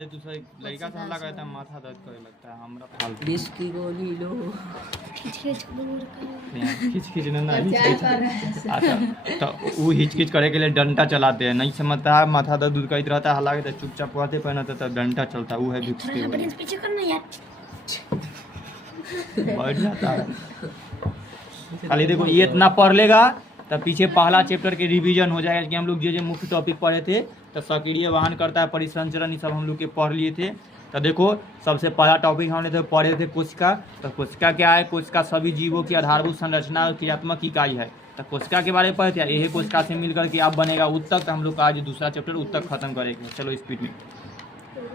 तू सही लड़का से हल्ला करता है, माथा दर्द करे लगता है हमरा फालतू। विष की गोली लो। खिच ना अच्छा, तो वो हिचकिच करे के लिए डंडा चलाते हैं, नहीं समझता है, माथा दर्द दूर करते रहता है, हालांकि चुपचाप पढ़ते पहनते तो डंडा चलता है, वो है विक्स की गोली। बैठ जाता है खाली। देखो ये इतना पढ़ लेगा तब पीछे पहला चैप्टर के रिवीजन हो जाएगा कि हम लोग जो मुख्य टॉपिक पढ़े थे, तो सक्रिय वाहन करता है, परिसंचरण, ये सब हम लोग के पढ़ लिए थे। तो देखो सबसे पहला टॉपिक हमने तो पढ़े थे कोशिका। तो कोशिका क्या है? कोशिका सभी जीवों की आधारभूत संरचना और क्रियात्मक इकाई है। तो कोशिका के बारे में पढ़े थे, यही कोशिका से मिलकर के आप बनेगा उत्तक। तो हम लोग का आज दूसरा चैप्टर उत्तक खत्म करेंगे। चलो स्पीड में।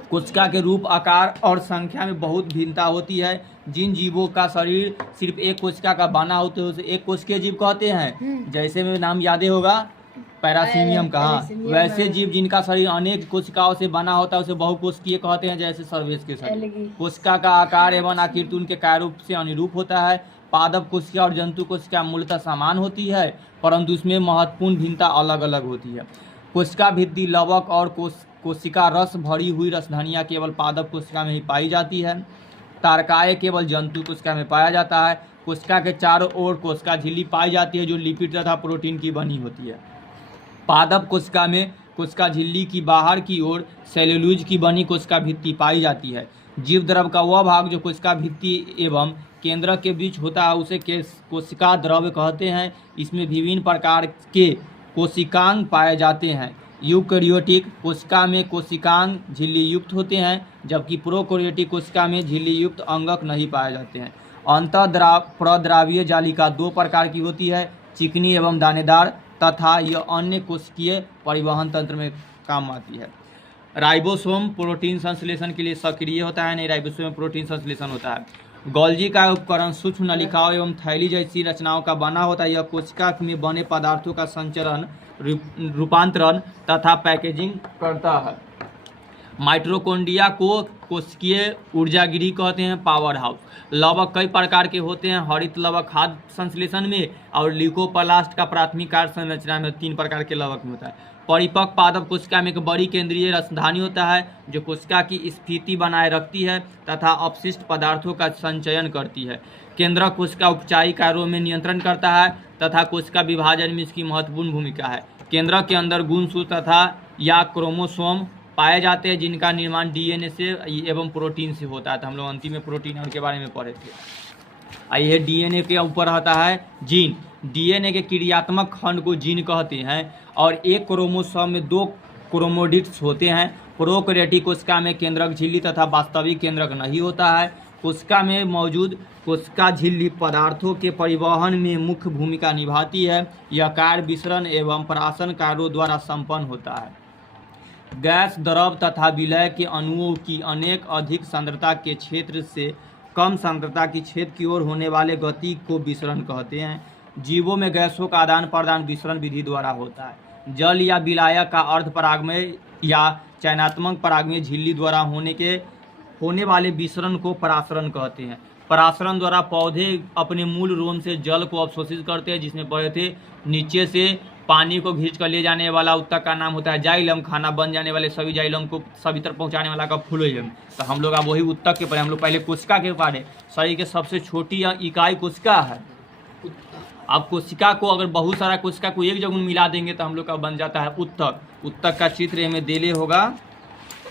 कोशिका के रूप, आकार और संख्या में बहुत भिन्नता होती है। जिन जीवों का शरीर सिर्फ एक कोशिका का बना होता है उसे एक कोशिकीय जीव कहते हैं। जैसे में नाम याद होगा पैरासीमियम का, वैसे जीव जिनका शरीर अनेक कोशिकाओं से बना होता है उसे बहुकोशिकीय कहते हैं, जैसे सर्वेश के शरीर। कोशिका का आकार एवं आकृति उनके कार्यरूप से अनुरूप होता है। पादप कोशिका और जंतु कोशिका मूलतः समान होती है, परंतु इसमें महत्वपूर्ण भिन्नता अलग अलग होती है। कोशिका भित्ति, लवक और कोशिका रस भरी हुई रसधनिया केवल पादप कोशिका में ही पाई जाती है। तारकाय केवल जंतु कोशिका में पाया जाता है। कोशिका के चारों ओर कोशिका झिल्ली पाई जाती है, जो लिपिड तथा प्रोटीन की बनी होती है। पादप कोशिका में कोशिका झिल्ली की बाहर की ओर सेल्यूलोज की बनी कोशिका भित्ति पाई जाती है। जीव द्रव का वह भाग जो कोशिका भित्ति एवं केंद्रक के बीच होता है उसे कोशिका द्रव कहते हैं। इसमें विभिन्न प्रकार के कोशिकांग पाए जाते हैं। यूकैरियोटिक कोशिका में कोशिकांग झिल्ली युक्त होते हैं, जबकि प्रोकैरियोटिक कोशिका में झिल्ली युक्त अंगक नहीं पाए जाते हैं। प्रद्राव्य जालिका दो प्रकार की होती है, चिकनी एवं दानेदार, तथा यह अन्य कोशिकीय परिवहन तंत्र में काम आती है। राइबोसोम प्रोटीन संश्लेषण के लिए सक्रिय होता है, नहीं राइबोसोम में प्रोटीन संश्लेषण होता है। गोल्जी का उपकरण सूक्ष्म नलिकाओं एवं थैली जैसी रचनाओं का बना होता है। यह कोशिका में बने पदार्थों का संचरण, रूपांतरण तथा पैकेजिंग करता है। माइटोकॉन्ड्रिया को कोशिकीय ऊर्जागिरी कहते हैं, पावर हाउस। लवक कई प्रकार के होते हैं। हरित लवक खाद्य संश्लेषण में और ल्यूकोप्लास्ट का प्राथमिक कार्य संरचना में, 3 प्रकार के लवक में होता है। परिपक्व पादप कोशिका में एक बड़ी केंद्रीय रसधानी होता है, जो कोशिका की स्थिति बनाए रखती है तथा अपशिष्ट पदार्थों का संचयन करती है। केंद्रक कोशिका उपचारी कार्यों में नियंत्रण करता है तथा कोशिका विभाजन में इसकी महत्वपूर्ण भूमिका है। केंद्रक के अंदर गुणसूत्र तथा या क्रोमोसोम पाए जाते हैं, जिनका निर्माण डीएनए से एवं प्रोटीन से होता है। तो हम लोग अंतिम में प्रोटीन के बारे में पढ़े थे। यह डीएनए के ऊपर आता है जीन। डीएनए के क्रियात्मक खंड को जीन कहते हैं और एक क्रोमोसोम में 2 क्रोमोडिट्स होते हैं। प्रोकैरियोटिक कोशिका में केंद्रक झिल्ली तथा वास्तविक केंद्रक नहीं होता है। कोशिका में मौजूद कोशिका झिल्ली पदार्थों के परिवहन में मुख्य भूमिका निभाती है। यह कार्य विसरण एवं परासन कार्यों द्वारा संपन्न होता है। गैस, द्रव तथा विलय के अणुओं की अनेक अधिक सांद्रता के क्षेत्र से कम सांद्रता की क्षेत्र की ओर होने वाले गति को विसरण कहते हैं। जीवों में गैसों का आदान प्रदान विसरण विधि द्वारा होता है। जल या विलायक का अर्ध परागमय या चयनात्मक परागमय झिल्ली द्वारा होने वाले विसरण को परासरण कहते हैं। परासरण द्वारा पौधे अपने मूल रोम से जल को अवशोषित करते हैं, जिसमें पढ़े थे नीचे से पानी को खींच कर ले जाने वाला उत्तक का नाम होता है जाइलम। खाना बन जाने वाले सभी जाइलम को सभी तरफ पहुंचाने वाला का फ्लोएम। तो हम लोग अब वही उत्तक के पढ़े। हम लोग पहले कोशिका के पढ़े। शरीर के सबसे छोटी इकाई कोशिका है। अब कोशिका को अगर बहुत सारा कोशिका को एक जगह मिला देंगे तो हम लोग का बन जाता है उत्तक। उत्तक का चित्र हमें देले होगा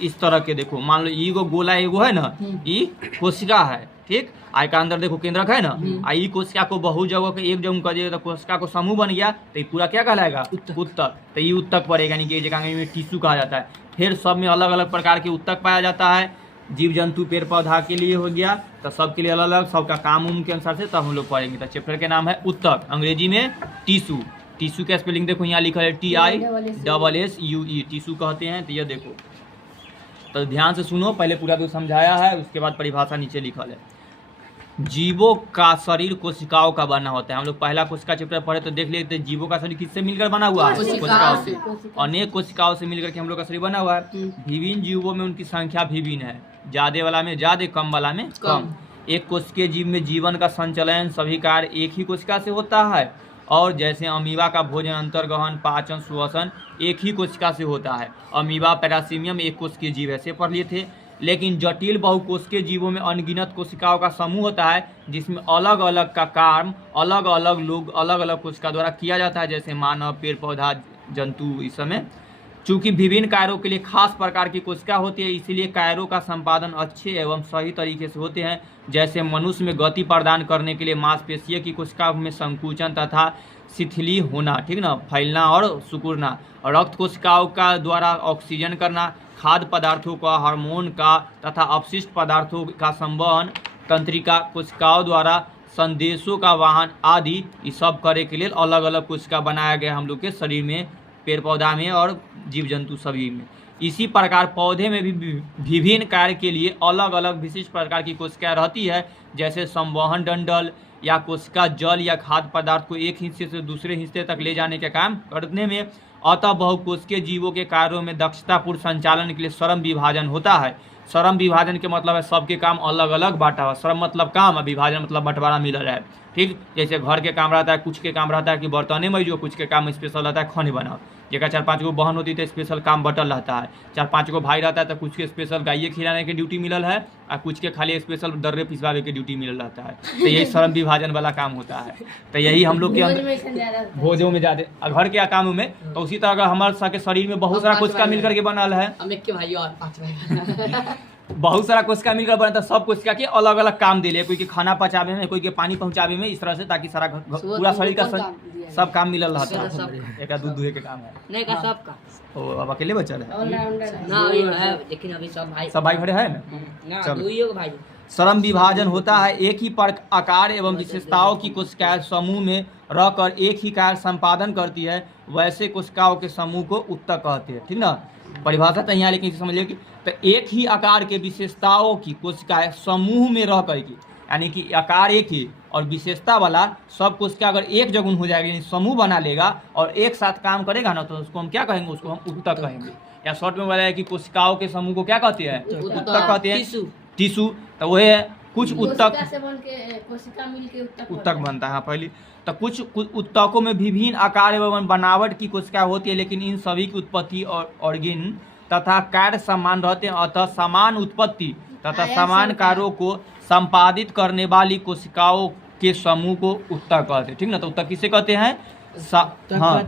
इस तरह के। देखो मान लो ई गो गोला एगो है ना, ई कोशिका है, ठीक। आई का अंदर देखो केंद्रक है ना, आई कोशिका को बहुत जगह के एक जगह कर दिया तो कोशिका को समूह बन गया, तो ये पूरा क्या कहलाएगा? उत्तक। तो ये उत्तक पड़ेगा, यानी कि जगह में टिश्यू कहा जाता है। फिर सब में अलग अलग प्रकार के उत्तक पाया जाता है। जीव जंतु पेड़ पौधा के लिए हो गया, तो सबके लिए अलग अलग, सबका काम उम के अनुसार से तब हम लोग पढ़ेंगे। तो चैप्टर के नाम है उत्तक, अंग्रेजी में टिश्यू। टिश्यू का स्पेलिंग देखो यहाँ लिखा है TISSUE, टिश्यू कहते हैं। तो ये देखो, तो ध्यान से सुनो, पहले पूरा तो समझाया है, उसके बाद परिभाषा नीचे लिखल है। जीवों का शरीर कोशिकाओं का बना होता है। हम लोग पहला कोशिका चैप्टर पढ़े तो देख लेते हैं जीवों का शरीर किससे मिलकर बना हुआ है? कोशिकाओं से। अनेक कोशिकाओं से मिलकर के हम लोग का शरीर बना हुआ है। विभिन्न जीवों में उनकी संख्या भिन्न है, ज्यादा वाला में ज्यादा, कम वाला में कम। एक कोशिकीय जीव में जीवन का संचालन सभी कार्य एक ही कोशिका से होता है और जैसे अमीबा का भोजन, अंतर्गहन, पाचन, श्वसन एक ही कोशिका से होता है। अमीबा पैरासीमियम एक कोशिकीय जीव ऐसे पढ़ लिए थे। लेकिन जटिल बहुकोशिकीय जीवों में अनगिनत कोशिकाओं का समूह होता है, जिसमें अलग अलग का काम अलग अलग लोग अलग अलग कोशिका द्वारा किया जाता है, जैसे मानव, पेड़ पौधा, जंतु। इस समय चूंकि विभिन्न कार्यों के लिए खास प्रकार की कोशिका होती है, इसलिए कार्यों का संपादन अच्छे एवं सही तरीके से होते हैं। जैसे मनुष्य में गति प्रदान करने के लिए मांसपेशियों की कोशिका में संकुचन तथा शिथिली होना, ठीक ना, फैलना और सिकुड़ना, रक्त कोशिकाओं का द्वारा ऑक्सीजन करना, खाद्य पदार्थों का, हार्मोन का तथा अपशिष्ट पदार्थों का संवहन, तंत्रिका कोशिकाओं द्वारा संदेशों का वाहन आदि, ये सब करे के लिए अलग अलग कोशिका बनाया गया हम लोग के शरीर में, पेड़ पौधा में और जीव जंतु सभी में। इसी प्रकार पौधे में भी विभिन्न कार्य के लिए अलग अलग विशिष्ट प्रकार की कोशिकाएं रहती है, जैसे संवहन डंडल या कोशिका जल या खाद्य पदार्थ को एक हिस्से से दूसरे हिस्से तक ले जाने का काम करने में। अतः बहुकोशिकीय जीवों के कार्यों में दक्षतापूर्ण संचालन के लिए श्रम विभाजन होता है। श्रम विभाजन के मतलब है सबके काम अलग अलग बांटा हुआ। श्रम मतलब काम, विभाजन मतलब बंटवारा मिला रहा है, ठीक। जैसे घर के काम रहता है, कुछ के काम रहता है कि बर्तने में जो, कुछ के काम स्पेशल रहता है खाने बनाओ। जगह 4-5 गो बहन होती तो स्पेशल काम बटल रहता है, 4-5 गो भाई रहता है तो कुछ के स्पेशल गाइए खिलाने की ड्यूटी मिलल है और कुछ के खाली स्पेशल दर्रे पिसवावे की ड्यूटी मिलल रहता है। तो यही श्रम विभाजन वाला काम होता है। तो यही हम लोग के भोजों में ज़्यादा घर के कामों में। तो उसी तरह अगर हमारे सबके शरीर में बहुत सारा कोशिका मिलकर के बनल है, बहुत सारा कोशिका मिलकर बना, तो सब कोशिका के अलग अलग काम दिले, कोई के खाना पचावे में, कोई के पानी पहुंचावे में, इस तरह से, ताकि सारा पूरा शरीर का सब काम मिलल रहता है। एक दूध दुहे के काम है नहीं का सबका। ओ अब अकेले बच्चा है ना, लेकिन अभी सब भाई घरे है ना, चलो भाई। श्रम विभाजन होता है एक ही आकार एवं विशेषताओं की कोशिकाएं समूह में रहकर एक ही कार्य संपादन करती है, वैसे कोशिकाओं के समूह को उत्तक कहते हैं, ठीक ना। परिभाषा तो यहाँ लेकिन समझिए कि तो एक ही आकार के विशेषताओं की कोशिकाएं समूह में रह करके, यानी कि आकार एक ही और विशेषता वाला सब कोशिका अगर एक जगह हो जाएगी, यानी समूह बना लेगा और एक साथ काम करेगा ना, तो उसको हम क्या कहेंगे, उसको हम उत्तक कहेंगे। या शॉर्ट में बताया कि कोशिकाओं के समूह को क्या कहते हैं, उत्तक कहते हैं, टिश्यू। तो वह है कुछ उत्तक उत्तक बनता है। हाँ पहले तो कुछ उत्तकों में विभिन्न आकार एवं बनावट की कोशिकाएं होती है, लेकिन इन सभी की उत्पत्ति और ऑर्गेन तथा कार्य समान रहते हैं। अतः समान उत्पत्ति तथा समान कार्यों को संपादित करने वाली कोशिकाओं के समूह को उत्तक कहते हैं, ठीक ना। तो उत्तक किसे कहते हैं, हाँ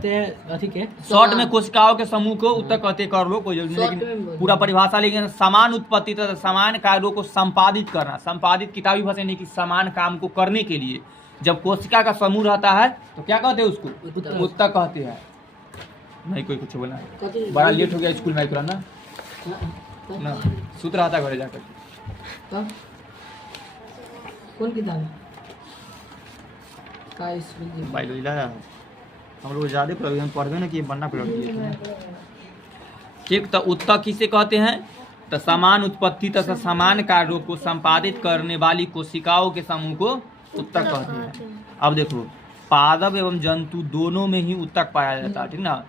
शॉर्ट में कोशिकाओं के समूह को उत्तक कहते कर लो, कोई जरूरी नहीं, लेकिन पूरा परिभाषा। लेकिन समान उत्पत्ति तथा समान कार्यों को संपादित करना, संपादित किताबी भाषा नहीं कि समान काम को करने के लिए जब कोशिका का समूह रहता है तो क्या कहते हैं, उसको उत्तक कहते हैं। नहीं कोई कुछ बोला, बड़ा लेट हो गया स्कूल में ना, ना सुत रहा था घरे जाकर। कौन किताब है? बायोलॉजी ला रहा है हम लोग ज़्यादा प्रयोजन पढ़वे ना कि बनना पड़ेगा, ठीक। तो उत्तक किसे कहते हैं, तो समान उत्पत्ति तथा समान कार्यों को संपादित करने वाली कोशिकाओं के समूह को उत्तक कहते हैं। अब देखो पादप एवं जंतु दोनों में ही उत्तक पाया जाता है, ठीक ना।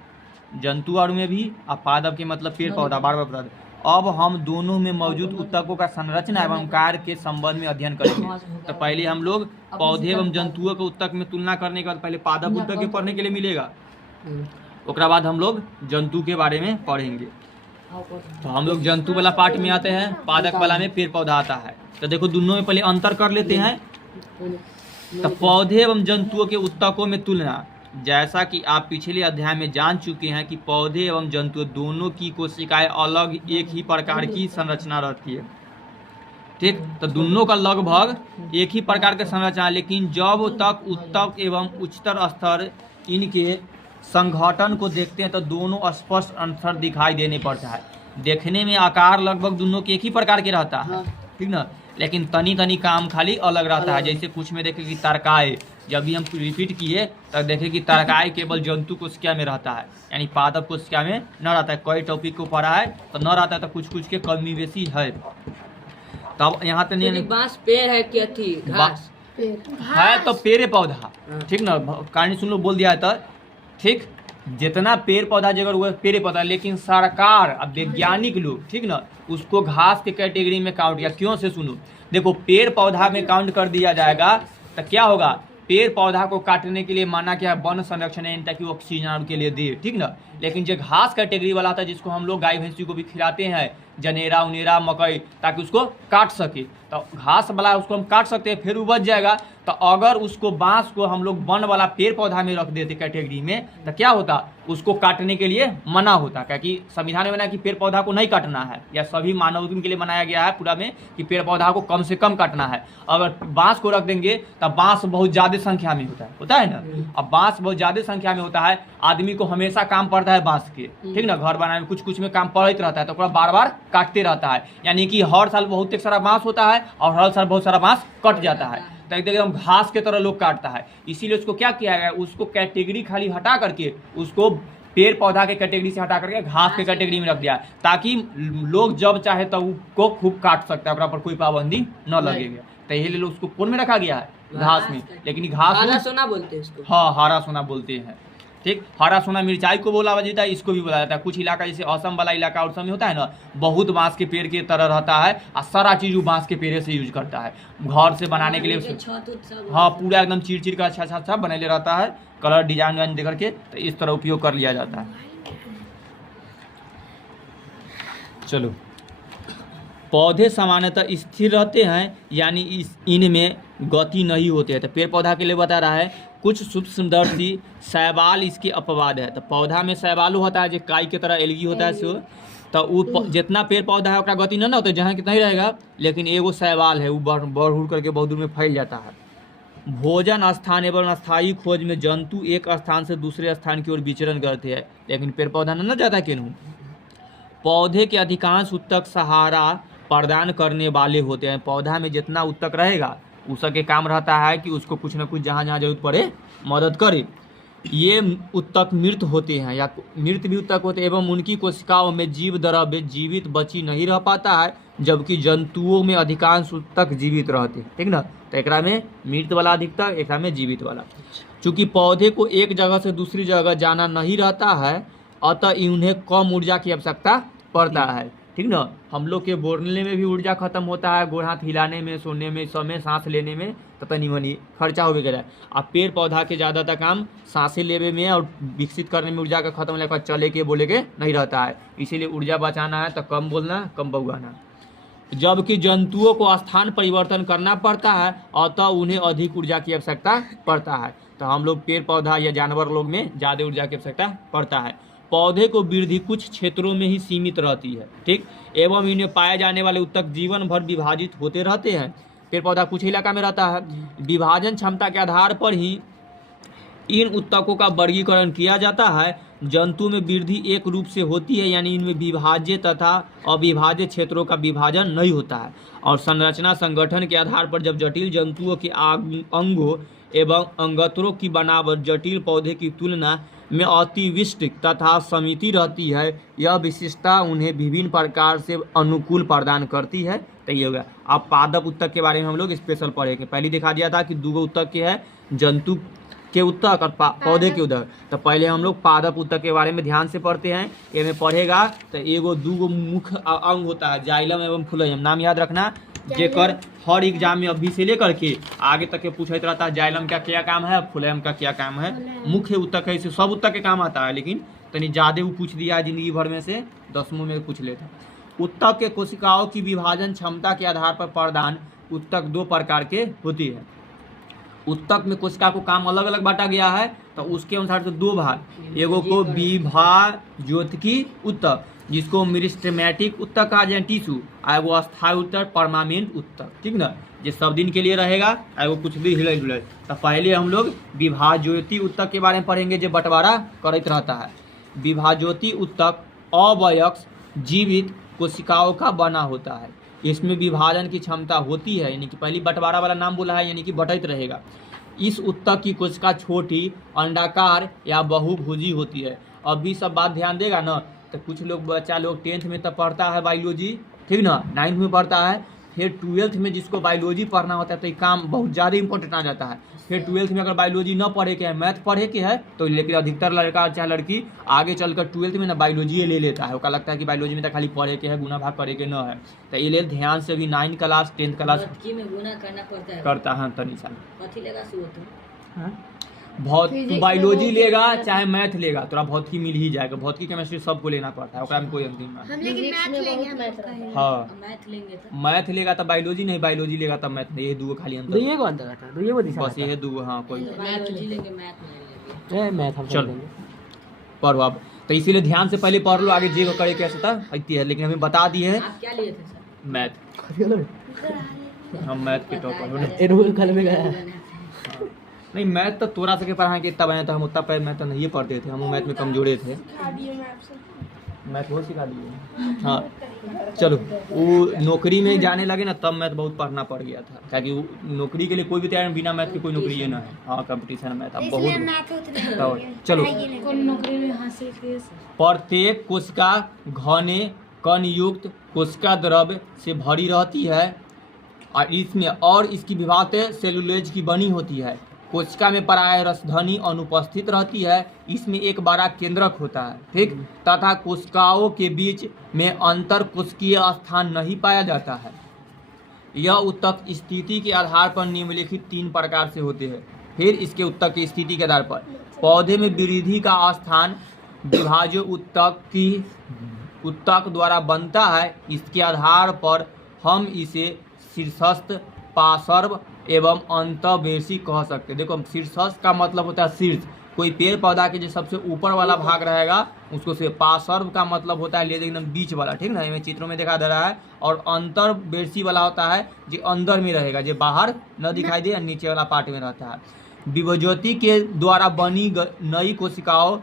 जंतु और में भी, और पादप के मतलब पेड़ पौधा, बार बार बता दे। अब हम दोनों में मौजूद उत्तकों का संरचना एवं कार्य के संबंध में अध्ययन करेंगे। तो पहले हम लोग पौधे एवं जंतुओं के उत्तक में तुलना करने के बाद पहले पादप उत्तक के पढ़ने के लिए मिलेगा, उसके बाद हम लोग जंतु के बारे में पढ़ेंगे। तो हम लोग जंतु वाला पार्ट में आते हैं, पादप वाला में पेड़ पौधा आता है। तो देखो दोनों में पहले अंतर कर लेते हैं। तो पौधे एवं जंतुओं के उत्तकों में तुलना, जैसा कि आप पिछले अध्याय में जान चुके हैं कि पौधे एवं जंतु दोनों की कोशिकाएं अलग एक ही प्रकार की संरचना रहती है, ठीक। तो दोनों का लगभग एक ही प्रकार की संरचना, लेकिन जब तक उत्तक एवं उच्चतर स्तर इनके संघटन को देखते हैं तो दोनों स्पष्ट अंतर दिखाई देने पड़ता है। देखने में आकार लगभग दोनों के एक ही प्रकार के रहता है, ठीक ना, लेकिन तनी तनी काम खाली अलग रहता है। जैसे कुछ में देखे कि तरकाए, जब भी हम रिपीट किए तब देखे कि तरकाए केवल जंतु कोशिका में रहता है, यानी पादप कोशिका में न रहता है। कई टॉपिक को पढ़ा है तो न रहता है, तो कुछ कुछ के कमी बेसी है। तब यहाँ तो नहीं बांस पेड़ है कि अथी घास है, तो पेड़ पौधा, ठीक ना। कहानी सुन लो, बोल दिया है तो ठीक। जितना पेड़ पौधा जगह हुआ पेड़ पौधा, लेकिन सरकार अब वैज्ञानिक लोग, ठीक ना, उसको घास के कैटेगरी में काउंट किया। क्यों से सुनो, देखो पेड़ पौधा में काउंट कर दिया जाएगा तो क्या होगा, पेड़ पौधा को काटने के लिए माना क्या है, वन संरक्षण है ताकि वो ऑक्सीजन के लिए दे, ठीक ना। लेकिन जो घास कैटेगरी वाला था जिसको हम लोग गाय भैंसी को भी खिलाते हैं, जनेरा उनेरा मकई, ताकि उसको काट सके, तो घास वाला उसको हम काट सकते हैं, फिर उपज जाएगा। तो अगर उसको बांस को हम लोग वन वाला पेड़ पौधा में रख देते कैटेगरी में, तो क्या होता, उसको काटने के लिए मना होता, क्योंकि संविधान में बना कि पेड़ पौधा को नहीं काटना है, या सभी मानव के लिए बनाया गया है पूरा में कि पेड़ पौधा को कम से कम काटना है। अगर बांस को रख देंगे तो बांस बहुत ज्यादा संख्या में होता है ना। अब बांस बहुत ज्यादा संख्या में होता है, आदमी को हमेशा काम पड़ता है बांस के, ठीक ना, घर बनाने में कुछ में काम पड़ते रहता है, तो बार बार काटते रहता है, यानी कि हर साल बहुत सारा बांस होता है और हर साल बहुत सारा बांस कट जाता है, तो एकदम घास के तरह लोग काटता है। इसीलिए उसको क्या किया गया, उसको कैटेगरी खाली हटा करके उसको पेड़ पौधा के कैटेगरी से हटा करके घास के कैटेगरी में रख दिया, ताकि लोग जब चाहे तब उसको खूब काट सकता है, पर कोई पाबंदी न लगेगा। तो यही लिए उसको कौन में रखा गया है, घास में। लेकिन घास हरा सोना बोलते हैं इसको, हाँ हरा सोना बोलते हैं, ठीक। हरा सोना मिर्चाई को बोला जाता है, इसको भी बोला जाता है। कुछ इलाका जैसे असम वाला इलाका और सब में होता है ना, बहुत बांस के पेड़ के तरह रहता है और सारा चीज वो बांस के पेड़ से यूज करता है घर से बनाने के लिए। हाँ पूरा एकदम चिर का अच्छा बनेले रहता है, कलर डिजाइन वाइन दे करके, तो इस तरह उपयोग कर लिया जाता है। चलो, पौधे सामान्यतः स्थिर रहते हैं, यानी इनमें गति नहीं होती है। तो पेड़ पौधा के लिए बता रहा है, कुछ सूक्ष्मदर्शी शैवाल इसके अपवाद है। तो पौधा में शैवाल होता है जो काई के तरह एलगी होता है सो, तो वो जितना पेड़ पौधा है उसका गति ना होता है, जहाँ कितना ही रहेगा, लेकिन एगो शैवाल है वो बढ़ उड़ करके बहुत दूर में फैल जाता है। भोजन स्थान एवं स्थायी खोज में जंतु एक स्थान से दूसरे स्थान की ओर विचरण करते हैं, लेकिन पेड़ पौधा न जाता केनहू। पौधे के अधिकांश उत्तक सहारा प्रदान करने वाले होते हैं। पौधा में जितना उत्तक रहेगा उसके काम रहता है कि उसको कुछ न कुछ जहाँ जहाँ जरूरत पड़े मदद करे। ये उत्तक मृत होते हैं या मृत भी उत्तक होते हैं, एवं उनकी कोशिकाओं में जीव द्रव्य जीवित बची नहीं रह पाता है, जबकि जंतुओं में अधिकांश उत्तक जीवित रहते हैं, ठीक ना। तो एक में मृत वाला अधिकतर, एक में जीवित वाला। चूँकि पौधे को एक जगह से दूसरी जगह जाना नहीं रहता है, अतः उन्हें कम ऊर्जा की आवश्यकता पड़ता है, ठीक ना। हम लोग के बोलने में भी ऊर्जा खत्म होता है, गोड़ हाथ हिलाने में, सोने में, सब में, सांस लेने में तो तनी मनी खर्चा हो गया। अब पेड़ पौधा के ज़्यादातर काम सांसें लेने में और विकसित करने में ऊर्जा का खत्म होने के बाद चले के बोले के नहीं रहता है, इसीलिए ऊर्जा बचाना है तो कम बोलना, कम बउगाना। जबकि जंतुओं को स्थान परिवर्तन करना पड़ता है, अतः उन्हें अधिक ऊर्जा की आवश्यकता पड़ता है। तो हम लोग पेड़ पौधा या जानवर लोग में ज़्यादा ऊर्जा की आवश्यकता पड़ता है। पौधे को वृद्धि कुछ क्षेत्रों में ही सीमित रहती है, ठीक, एवं इन्हें पाए जाने वाले उत्तक जीवन भर विभाजित होते रहते हैं। पेड़ पौधा कुछ इलाका में रहता है, विभाजन क्षमता के आधार पर ही इन उत्तकों का वर्गीकरण किया जाता है। जंतु में वृद्धि एक रूप से होती है, यानी इनमें विभाज्य तथा अविभाज्य क्षेत्रों का विभाजन नहीं होता है। और संरचना संगठन के आधार पर जब जटिल जंतुओं के अंगों एवं अंगत्रों की बनावट जटिल पौधे की तुलना में अति विशिष्ट तथा समिति रहती है, यह विशिष्टता उन्हें विभिन्न प्रकार से अनुकूल प्रदान करती है। तो ये होगा। अब पादप उत्तक के बारे में हम लोग स्पेशल पढ़ेंगे। पहले दिखा दिया था कि दो उत्तक के है, जंतु के उत्तक और पौधे के उत्तक। तो पहले हम लोग पादप उत्तक के बारे में ध्यान से पढ़ते हैं। ये में पढ़ेगा तो एगो दूगो मुख्य अंग होता है, जाइलम एवं फुलयम। नाम याद रखना, जेकर हर एग्जाम में अभी से लेकर के आगे तक के पूछते रहता है, जाइलम का क्या काम है, फुलयम का क्या काम है। मुख्य उत्तक है, इसे सब उत्तक के काम आता है, लेकिन तनी ज़्यादा वो पूछ दिया है जिंदगी भर में से 10वीं में पूछ लेता। उत्तक के कोशिकाओं की विभाजन क्षमता के आधार पर प्रदान उत्तक दो प्रकार के होती है। उत्तक में कोशिका को काम अलग अलग बांटा गया है, तो उसके अनुसार से दो भाग, एगो को विभाज्योतकी उत्तक जिसको मेरिस्टेमेटिक उत्तक कहा जाए टिश्यू, और वो अस्थायी उत्तक परमानेंट उत्तक, ठीक ना, ये सब दिन के लिए रहेगा और वो कुछ भी हिल डुल। तो पहले हम लोग विभाज्योति उत्तक के बारे में पढ़ेंगे, जो बंटवारा करते रहता है। विभाज्योति उत्तक अवयस्क जीवित कोशिकाओं का बना होता है, इसमें विभाजन की क्षमता होती है, यानी कि पहली बंटवारा वाला नाम बोला है, यानी कि बटैत रहेगा। इस उत्तक की कोशिका छोटी अंडाकार या बहुभुजी होती है। अभी सब बात ध्यान देगा ना, तो कुछ लोग बच्चा लोग 10th में तब पढ़ता है बायोलॉजी, ठीक ना, 9th में पढ़ता है, फिर 12th में जिसको बायोलॉजी पढ़ना होता है तो ये काम बहुत ज़्यादा इंपॉर्टेंट आ जाता है। फिर 12th में अगर बायोलॉजी न पढ़े के है, मैथ पढ़े के है, तो लेकिन अधिकतर लड़का चाहे लड़की आगे चलकर 12th में ना बायोलॉजी ले लेता है। उसका लगता है कि बायोलॉजी में तो खाली पढ़े के है, गुना भाग करे के न है। तो ये ले ध्यान से भी 9th क्लास 10th क्लास में गुना करना पड़ता है, करता है तनी सा। तू बायोलॉजी लेगा चाहे मैथ लेगा, तोरा भौतिकी मिल ही जाएगा। भौतिकी केमिस्ट्री सबको लेना पड़ता है, ओकरा में कोई अंतिम नहीं। हम लेकिन मैथ लेंगे। हाँ मैथ लेंगे तो मैथ लेगा तो बायोलॉजी नहीं, बायोलॉजी लेगा तो मैथ नहीं, ये दो खाली अंतर दुइये को अंतर था, दुइये को दिशा बस, ये दो। हाँ कोई बायोलॉजी लेंगे, मैथ नहीं लेंगे। मैथ हम चलो पढ़ो आप, तो इसीलिए ध्यान से पहले पढ़ लो, आगे जे को करे कैसे था इतनी है। लेकिन हमें बता दिए हैं आप क्या लिए थे सर? मैथ, हम मैथ के टॉपर। ए रूल कल में गया नहीं मैथ तो तोरा सके पढ़ाए के तब आए, तो हम उतना पहले मैथ तो नहीं पढ़ते थे, हम मैथ में कमजोरे थे। मैथ बहुत सिखा दिए। हाँ चलो, वो नौकरी में जाने लगे ना तब मैथ बहुत पढ़ना पड़ गया था, ताकि वो नौकरी के लिए कोई भी तैयार, बिना मैथ के कोई नौकरी है ना है। हाँ कंपटीशन मैथ अब बहुत। चलो प्रत्येक कोशिका घने कणयुक्त कोशिका द्रव्य से भरी रहती है और इसमें और इसकी विभागीय सेलुलोज की बनी होती है। कोशिका में प्राय रसधनी अनुपस्थित रहती है, इसमें एक बड़ा केंद्रक होता है, ठीक, तथा कोशिकाओं के बीच में अंतर कोशिकीय स्थान नहीं पाया जाता है। यह उत्तक स्थिति के आधार पर निम्नलिखित 3 प्रकार से होते हैं। फिर इसके उत्तक की स्थिति के आधार पर पौधे में वृद्धि का स्थान विभाज्य उत्तक द्वारा बनता है। इसके आधार पर हम इसे शीर्षस्थ, पार्श्व एवं अंतःवेशी कह सकते हैं। देखो शीर्षस्थ का मतलब होता है शीर्ष, कोई पेड़ पौधा के जो सबसे ऊपर वाला भाग रहेगा उसको से। पार्श्व का मतलब होता है ले एकदम बीच वाला, ठीक ना, इसमें चित्रों में दिखा दे रहा है। और अंतर्वेशी वाला होता है जो अंदर में रहेगा, जो बाहर न दिखाई दे, नीचे वाला पार्ट में रहता है। विभज्योति के द्वारा बनी नई कोशिकाओं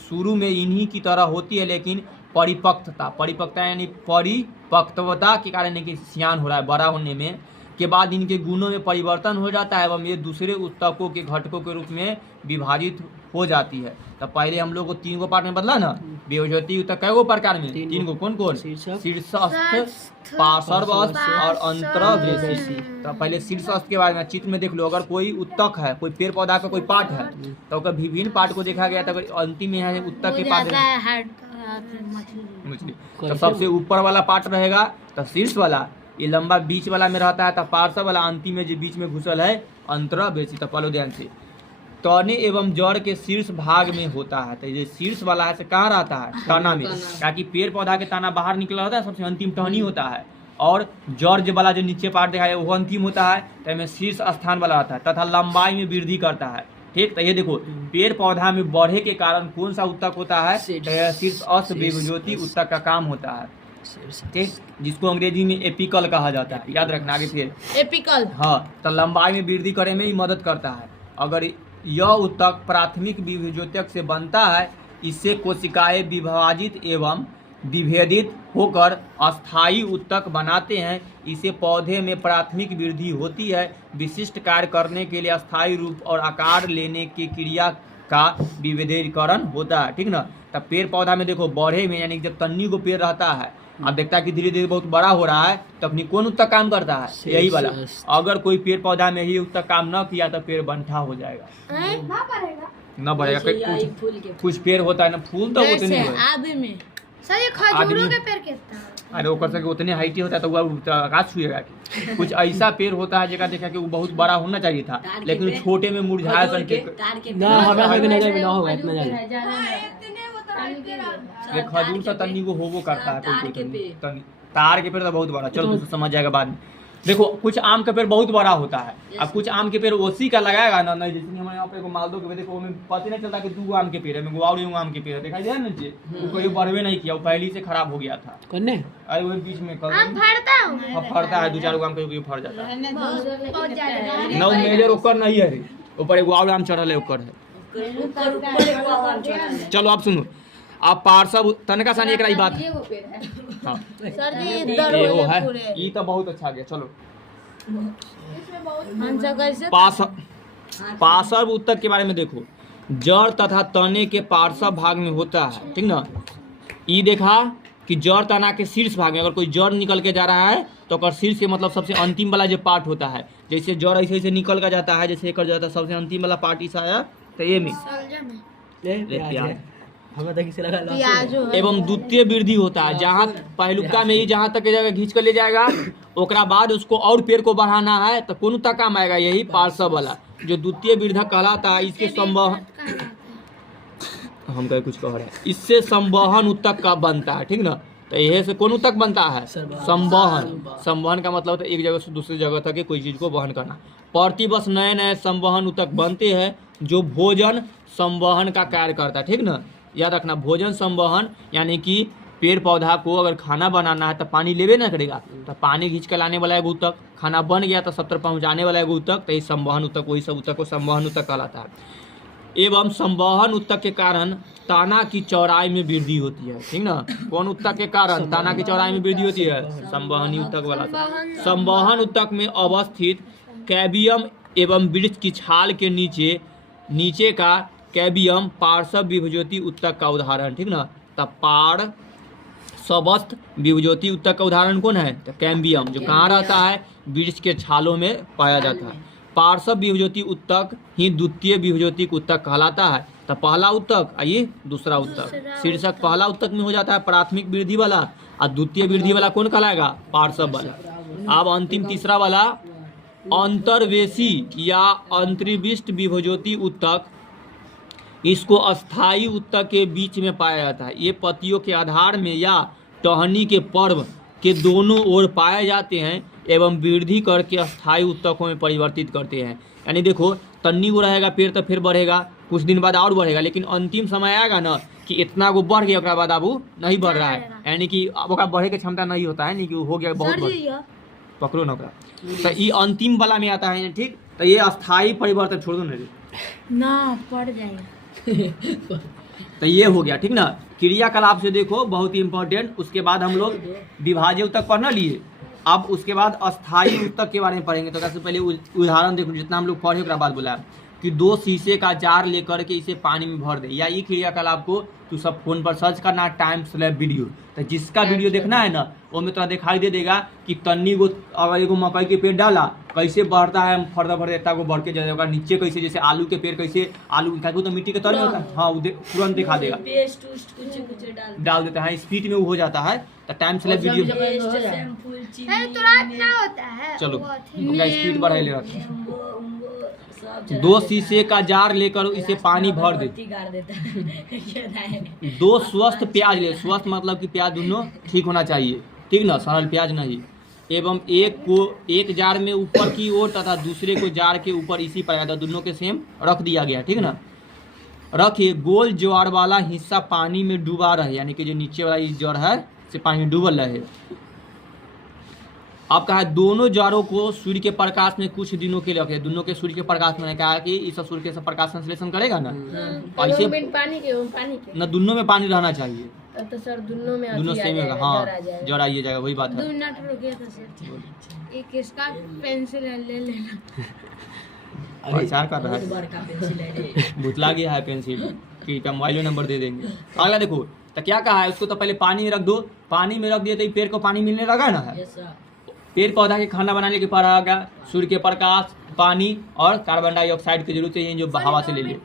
शुरू में इन्हीं की तरह होती है, लेकिन परिपक्वता यानी परिपक्वता के कारण कि सियान हो रहा है, बड़ा होने में के बाद इनके गुणों में परिवर्तन हो जाता है एवं ये दूसरे उत्तकों के घटकों के रूप में विभाजित हो जाती है। तो पहले हम लोग को 3 गो पार्ट में बदला ना, विभज्योति उत्तक कै गो प्रकार में? 3 गो। कौन कौन? शीर्षस्थ, पार्श्व और अंतर्वेशी। तो पहले शीर्षस्थ के बारे में चित्र में देख लो, अगर कोई उत्तक है, कोई पेड़ पौधा का कोई पार्ट है तो उसका विभिन्न पार्ट को देखा गया, तो अंतिम में है उत्तक के पार्ट मछली, तो सबसे ऊपर वाला पार्ट रहेगा तो शीर्ष वाला, ये लंबा बीच वाला में रहता है, तो पार्श्व वाला अंतिम में जो बीच में घुसल है अंतर्वेशी। तो पलो ध्यान से, तने एवं जड़ के शीर्ष भाग में होता है। तो ये शीर्ष वाला है से कहाँ रहता है? तना में, ताकि पेड़ पौधा के तना बाहर निकला होता है, सबसे अंतिम टहनी होता है। और जड़ वाला जो नीचे पार्ट देखा है वो अंतिम होता है, तो इसमें शीर्ष स्थान वाला रहता है तथा लंबाई में वृद्धि करता है, ठीक। तो ये देखो पेड़ पौधा में बढ़े के कारण कौन सा उत्तक होता है? शीर्षस्थ विभज्योति उत्तक का काम होता है, ठीक, जिसको अंग्रेजी में एपिकल कहा जाता है। याद रखना आगे फिर एपिकल। हाँ, तो लंबाई में वृद्धि करने में ही मदद करता है। अगर यह उत्तक प्राथमिक विभज्योतक से बनता है, इससे कोशिकाएं विभाजित एवं विभेदित होकर अस्थायी उत्तक बनाते हैं। इसे पौधे में प्राथमिक वृद्धि होती है। विशिष्ट कार्य करने के लिए अस्थायी रूप और आकार लेने की क्रिया का विभेदीकरण होता है, ठीक ना। तब पेड़ पौधा में देखो बढ़े में, यानी जब तन्नी को पेड़ रहता है, आप देखता है कि धीरे धीरे बहुत बड़ा हो रहा है, तब कौन उत्तक काम करता है? यही वाला। अगर कोई पेड़ पौधा में ही उत्तक काम न किया तो पेड़ बंठा हो जाएगा, न बढ़ेगा। कुछ पेड़ होता है ना, फूल तो उतने आधे में सर ये खजूरों के पेड़ कितना? अरे वो कर सके उतने हाइटी होता है तो वह आकाश छुएगा। कुछ ऐसा पेड़ होता है जगह देखा कि वो बहुत बड़ा होना चाहिए था, लेकिन छोटे में मुरझाया ना हमें नजर में ना होगा इतना ज्यादा। ये खजूर सा तन्नी को होवो करता है, कोई तार के पेड़ तो बहुत बड़ा। चलो तो समझ जाएगा बाद में। देखो कुछ आम का पेड़ बहुत बड़ा होता है, अब कुछ आम के पेड़ ओसी का लगाएगा ना, नहीं जैसे हमारे यहाँ पे मालदो के पेड़ देखो, हमें पता नहीं चलता कि 2 आम के पेड़ है, गुआवड़ी आम के पेड़ दिखाई दे ना जी, वो कोई बढ़वे नहीं किया, वो पहले से खराब हो गया था। कौन? अरे वो बीच में फड़ता है 2-4 आम के फड़ जाता है। नौ मेजर ऊपर नहीं है, ऊपर एगो और आम चढ़ल है, ऊपर है। चलो आप सुनो, आप पार्श्व तनका सा एक बात है। हाँ सर जी ये वो है, ये तो बहुत अच्छा गया। चलो पार्श्व उत्तक के बारे में देखो, जड़ तथा तने के पार्श्व भाग में होता है, ठीक ना। ये देखा कि जड़ तना के शीर्ष भाग में अगर कोई जड़ निकल के जा रहा है तो अगर शीर्ष के मतलब सबसे अंतिम वाला जो पार्ट होता है, जैसे जड़ ऐसे ऐसे निकल कर जाता है, जैसे कर जाता है, सबसे अंतिम वाला पार्ट इस आया तो ये में एवं द्वितीय वृद्धि होता है, जहाँ पहलुका में ही जहाँ तक जगह खींच कर ले जाएगा, ओकरा बाद उसको और पेड़ को बढ़ाना है तो कौन तक काम आएगा? यही पार्श्व वाला। जो द्वितीय विरोधक कहलाता है, इसके संवहन, हम कहीं कुछ कह रहे हैं, इससे संवहन उत्तक का बनता है, ठीक ना। तो यह से कौन उत्तक बनता है? संवहन। संवहन का मतलब होता है एक जगह से दूसरी जगह तक कोई चीज को वहन करना। प्रतिवर्ष नए नए संवहन उत्तक बनते हैं जो भोजन संवहन का कार्य करता है, ठीक ना। याद रखना, भोजन संवहन यानी कि पेड़ पौधा को अगर खाना बनाना है तो पानी लेवे ना करेगा, तो पानी खींच कर लाने वाला एक उत्तक, खाना बन गया तो सब तरफ पहुँचाने वाला एक उत्तक, तो ये संवहन उत्तक, वही सब उत्तक को संवहन उत्तक कहलाता है। एवं संवहन उत्तक के कारण ताना की चौड़ाई में वृद्धि होती है, ठीक ना। कौन उत्तक के कारण ताना की चौड़ाई में वृद्धि होती है? संवहनी उत्तक वाला। संवहन उत्तक में अवस्थित कैबियम एवं वृक्ष की छाल के नीचे का कैबियम पार्श्व विभज्योति उत्तक का उदाहरण, ठीक ना। तब पार्श्वस्थ विभज्योति उत्तक का उदाहरण कौन है? तो कैम्बियम, जो कहाँ रहता है? वृक्ष के छालों में पाया जाता है। पार्श्व विभज्योति उत्तक ही द्वितीय विभज्योति उत्तक कहलाता है। तो पहला उत्तक, आइए दूसरा उत्तक, शीर्षक पहला उत्तक में हो जाता है प्राथमिक वृद्धि वाला, और द्वितीय वृद्धि वाला कौन कहलाएगा? पार्श्व वाला। अब अंतिम तीसरा वाला अंतर्वेशी या अंतर्विष्ट विभज्योति उत्तक, इसको अस्थायी उत्तक के बीच में पाया जाता है। ये पत्तियों के आधार में या टहनी के पर्व के दोनों ओर पाए जाते हैं एवं वृद्धि करके अस्थायी उत्तकों में परिवर्तित करते हैं। यानी देखो, तन्नी को रहेगा पेड़ तो फिर बढ़ेगा, कुछ दिन बाद और बढ़ेगा, लेकिन अंतिम समय आएगा ना कि इतना को बढ़ गया, उसके बाद अब वो नहीं बढ़ रहा है, यानी कि अब ओकरा बढ़े की क्षमता नहीं होता है, नहीं कि हो गया बहुत पकड़ो ना ओकरा। तो ये अंतिम वाला में आता है, ठीक। तो ये अस्थायी परिवर्तन, छोड़ दो ना पड़ जाएगा। तो ये हो गया, ठीक ना। क्रियाकलाप से देखो बहुत ही इंपॉर्टेंट। उसके बाद हम लोग विभाज्य उत्तक पढ़ना लिए, अब उसके बाद अस्थायी उत्तक के बारे में पढ़ेंगे। तो सबसे पहले उदाहरण देखो, जितना हम लोग पढ़े उसके बाद बोला कि 2 शीशे का जार लेकर के इसे पानी में भर दे, या ये क्रियाकलाप को तू सब फोन पर सर्च करना, टाइम स्लैब वीडियो। तो जिसका वीडियो देखना है ना, वो में तोरा दिखाई दे देगा कि तन्नी को अगर एगो मकई के पेड़ डाला कैसे बढ़ता है, फर्दा फर्दा को बढ़ के जाएगा नीचे, कैसे जैसे आलू के पेड़ कैसे आलू का तो मिट्टी के तर होता है, हाँ तुरंत दिखा देगा, डाल देता है, स्पीड में वो हो जाता है। तो टाइम स्लैब वीडियो चलो उनका स्पीड बढ़ा ले रखते हैं। 2 शीशे का जार लेकर इसे पानी भर दे। 2 स्वस्थ प्याज ले, स्वस्थ मतलब कि प्याज दोनों ठीक होना चाहिए, ठीक ना, सरल प्याज नहीं। एवं एक जार में ऊपर की ओर तथा दूसरे को जार के ऊपर इसी पर दोनों के सेम रख दिया गया, ठीक ना। रखिए गोल ज्वार वाला हिस्सा पानी में डूबा रहे, यानी कि जो नीचे वाला ज्वार है से पानी में डूबल रहे। अब कहा दोनों ज्वारों को सूर्य के प्रकाश में कुछ दिनों के लिए रखे। दोनों के सूर्य के प्रकाश में कहा कि इस सूर्य के प्रकाश संश्लेषण करेगा ना, ऐसे पानी के ना दोनों में पानी रहना चाहिए। तो सर दोनों सेम होगा, हाँ ज्वार आइए जाएगा, वही बात है। 2 मिनट रुकिए तो सर, एक इसका पेंसिल ले लेना। पहचान कर रहा है, भुतला गया है पेंसिल की, मोबाइल नंबर दे देंगे। अगला देखो, तो क्या कहा है, उसको तो पहले पानी में रख दो। पानी में रख दिए तो पेड़ को पानी मिलने लगा ना है। पेड़ पौधा के खाना बनाने के पड़ा गया सूर्य के प्रकाश, पानी और कार्बन डाइऑक्साइड की जरूरत है, जो हवा से ले ले।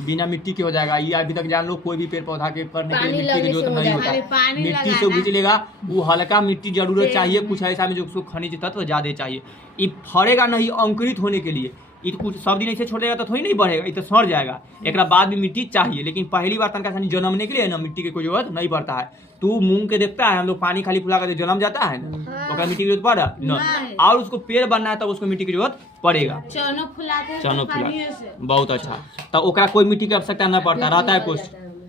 बिना मिट्टी के हो जाएगा, ये अभी तक जान लो, कोई भी पेड़ पौधा के करने के लिए मिट्टी की जरूरत नहीं होता। मिट्टी से खींच लेगा, वो हल्का मिट्टी जरूरत चाहिए, कुछ ऐसा में जो उसको खनिज तत्व ज्यादा चाहिए। ये फरेगा नहीं अंकुरित होने के लिए, ये कुछ सब दिन ऐसे छोड़ देगा तो थोड़ी नहीं बढ़ेगा, ये तो सड़ जाएगा। एक बाद भी मिट्टी चाहिए, लेकिन पहली बार तनका जन्मने के लिए ना मिट्टी की कोई जरूरत नहीं पड़ता है। तू मूंग के देखता है, हम लोग पानी खाली फुला कर जन्म जाता है ना, तो मिट्टी की जरूरत पड़ा न, और उसको पेड़ बनना है तब उसको मिट्टी की जरूरत पड़ेगा। चनो फुला, बहुत अच्छा। तो ओकरा कोई मिट्टी की आवश्यकता न पड़ता, रहता है कुछ।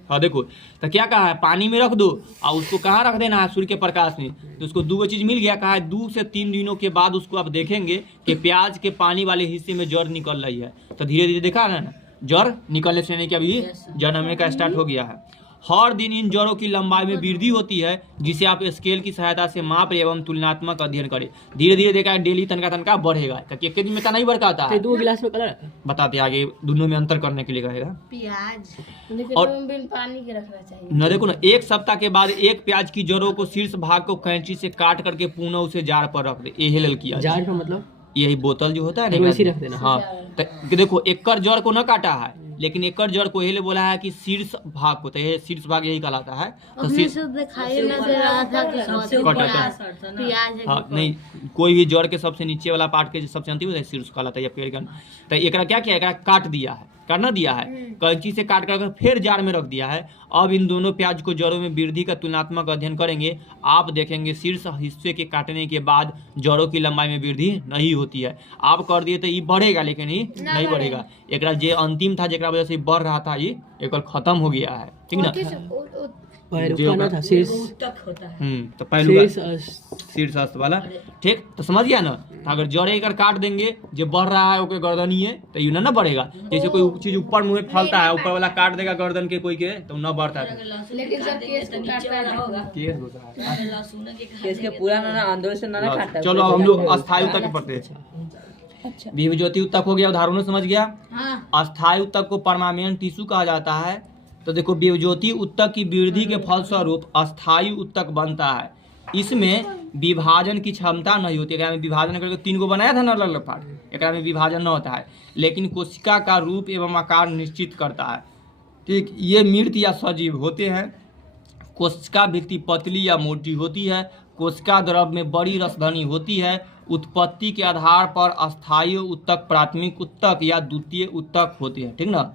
हाँ देखो, तो क्या कहा है, पानी में रख दो और उसको कहाँ रख देना है, सूर्य के प्रकाश में। तो उसको 2 चीज मिल गया, कहा है 2 से 3 दिनों के बाद उसको आप देखेंगे कि प्याज के पानी वाले हिस्से में जड़ निकल रही है। तो धीरे धीरे देखा है ना, जड़ निकलने से नहीं कि अभी जन्मने का स्टार्ट हो गया है। हर दिन इन जड़ों की लंबाई में वृद्धि होती है, जिसे आप स्केल की सहायता से माप एवं तुलनात्मक अध्ययन करें। धीरे धीरे देखा डेली तनका बढ़ेगा, क्योंकि एक दिन में का नहीं बढ़ पाता है। 2 गिलास में कलर बताते आगे, दोनों में अंतर करने के लिए कहेगा। प्याज और पानी के रखना चाहिए न, देखो ना, 1 सप्ताह के बाद एक प्याज की जड़ों को शीर्ष भाग को कैंची से काट करके पुनः उसे जार पर रख दे। यही लल किया जार का मतलब यही बोतल जो होता है ना, वैसे रख देना। हाँ, तो देखो 1 जड़ को न काटा है, लेकिन एकर जड़ को यही बोला है कि शीर्ष भाग होता है, शीर्ष भाग यही कहलाता है। तो अपने से दिखाई न दे रहा था कि प्याज है। हाँ नहीं, कोई भी जड़ के सबसे नीचे वाला पार्ट के सबसे अंतिम है शीर्ष कहलाता है या पेड़ का। तो एकरा क्या किया, एकरा काट दिया है, करना दिया है, कैंची से काट कर फिर जार में रख दिया है। अब इन दोनों प्याज को जड़ों में वृद्धि का तुलनात्मक अध्ययन करेंगे। आप देखेंगे शीर्ष हिस्से के काटने के बाद जड़ों की लंबाई में वृद्धि नहीं होती है। आप कर दिए तो ये बढ़ेगा, लेकिन ये नहीं बढ़ेगा। एकरा जे अंतिम था जेकरा वजह से बढ़ रहा था, ये एक खत्म हो गया है, ठीक ना। तो पहले शीर्ष वाला, ठीक। तो समझ गया ना। अगर जड़े कर काट देंगे, जो बढ़ रहा है ओके गर्दनी है तो ये ना बढ़ेगा। जैसे कोई चीज ऊपर मुंह में फलता है, ऊपर वाला काट देगा गर्दन के कोई के तो न बढ़ता है। लेकिन सब केस को काटता होगा, केस होता है, लहसुन के केस के पूरा ना अंदर से ना काटता है। चलो हम लोग अस्थायी उत्तक पढ़ते हैं। अच्छा, विभज्योति उत्तक हो गया, उदाहरणों समझ गया। हाँ। अस्थायी उत्तक को परमानेंट टिश्यू कहा जाता है। तो देखो, विभज्योति उत्तक की वृद्धि के फलस्वरूप अस्थायी उत्तक बनता है। इसमें विभाजन की क्षमता नहीं होती। एकरा में विभाजन करके 3 को बनाया था ना अलग अलग पार्ट, एकरा में विभाजन न होता है, लेकिन कोशिका का रूप एवं आकार निश्चित करता है, ठीक। ये मृत या सजीव होते हैं। कोशिका भित्ति पतली या मोटी होती है। कोशिका द्रव में बड़ी रसधनी होती है। उत्पत्ति के आधार पर अस्थायी उत्तक प्राथमिक उत्तक या द्वितीय उत्तक होते हैं, ठीक ना।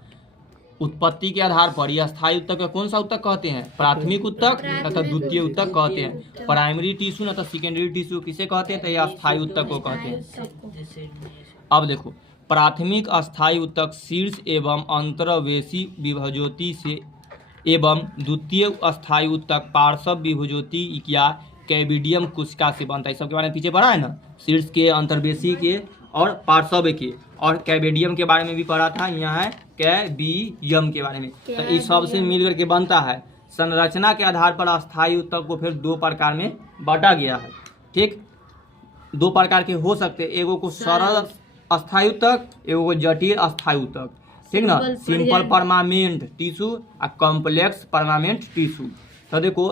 उत्पत्ति के आधार पर यह अस्थायी उत्तक का कौन सा उत्तक कहते हैं, प्राथमिक उत्तक तथा द्वितीय उत्तक कहते हैं। प्राइमरी टिश्यू तथा सेकेंडरी टिश्यू किसे कहते हैं, तो यह अस्थायी उत्तक को कहते हैं। अब देखो, प्राथमिक अस्थायी उत्तक शीर्ष एवं अंतर्वेशी विभज्योति से एवं द्वितीय अस्थायी उत्तक पार्श्व विभज्योति या कैविडियम कोशिका से बनता है। इस सब के बारे में पीछे पढ़ा है ना, शीर्ष के, अंतर्वेशी के और पार्श्व के, और कैविडियम के बारे में भी पढ़ा था। यहाँ है कैविडियम के बारे में। तो इस सब से मिल करके बनता है। संरचना के आधार पर अस्थायी उत्तक को फिर 2 प्रकार में बांटा गया है, ठीक। 2 प्रकार के हो सकते हैं, एगो को सरल अस्थायी उत्तक, एगो को जटिल अस्थायी उत्तक, ठीक ना। सिंपल परमानेंट टिश्यू और कॉम्प्लेक्स परमानेंट टिश्यू। तो देखो,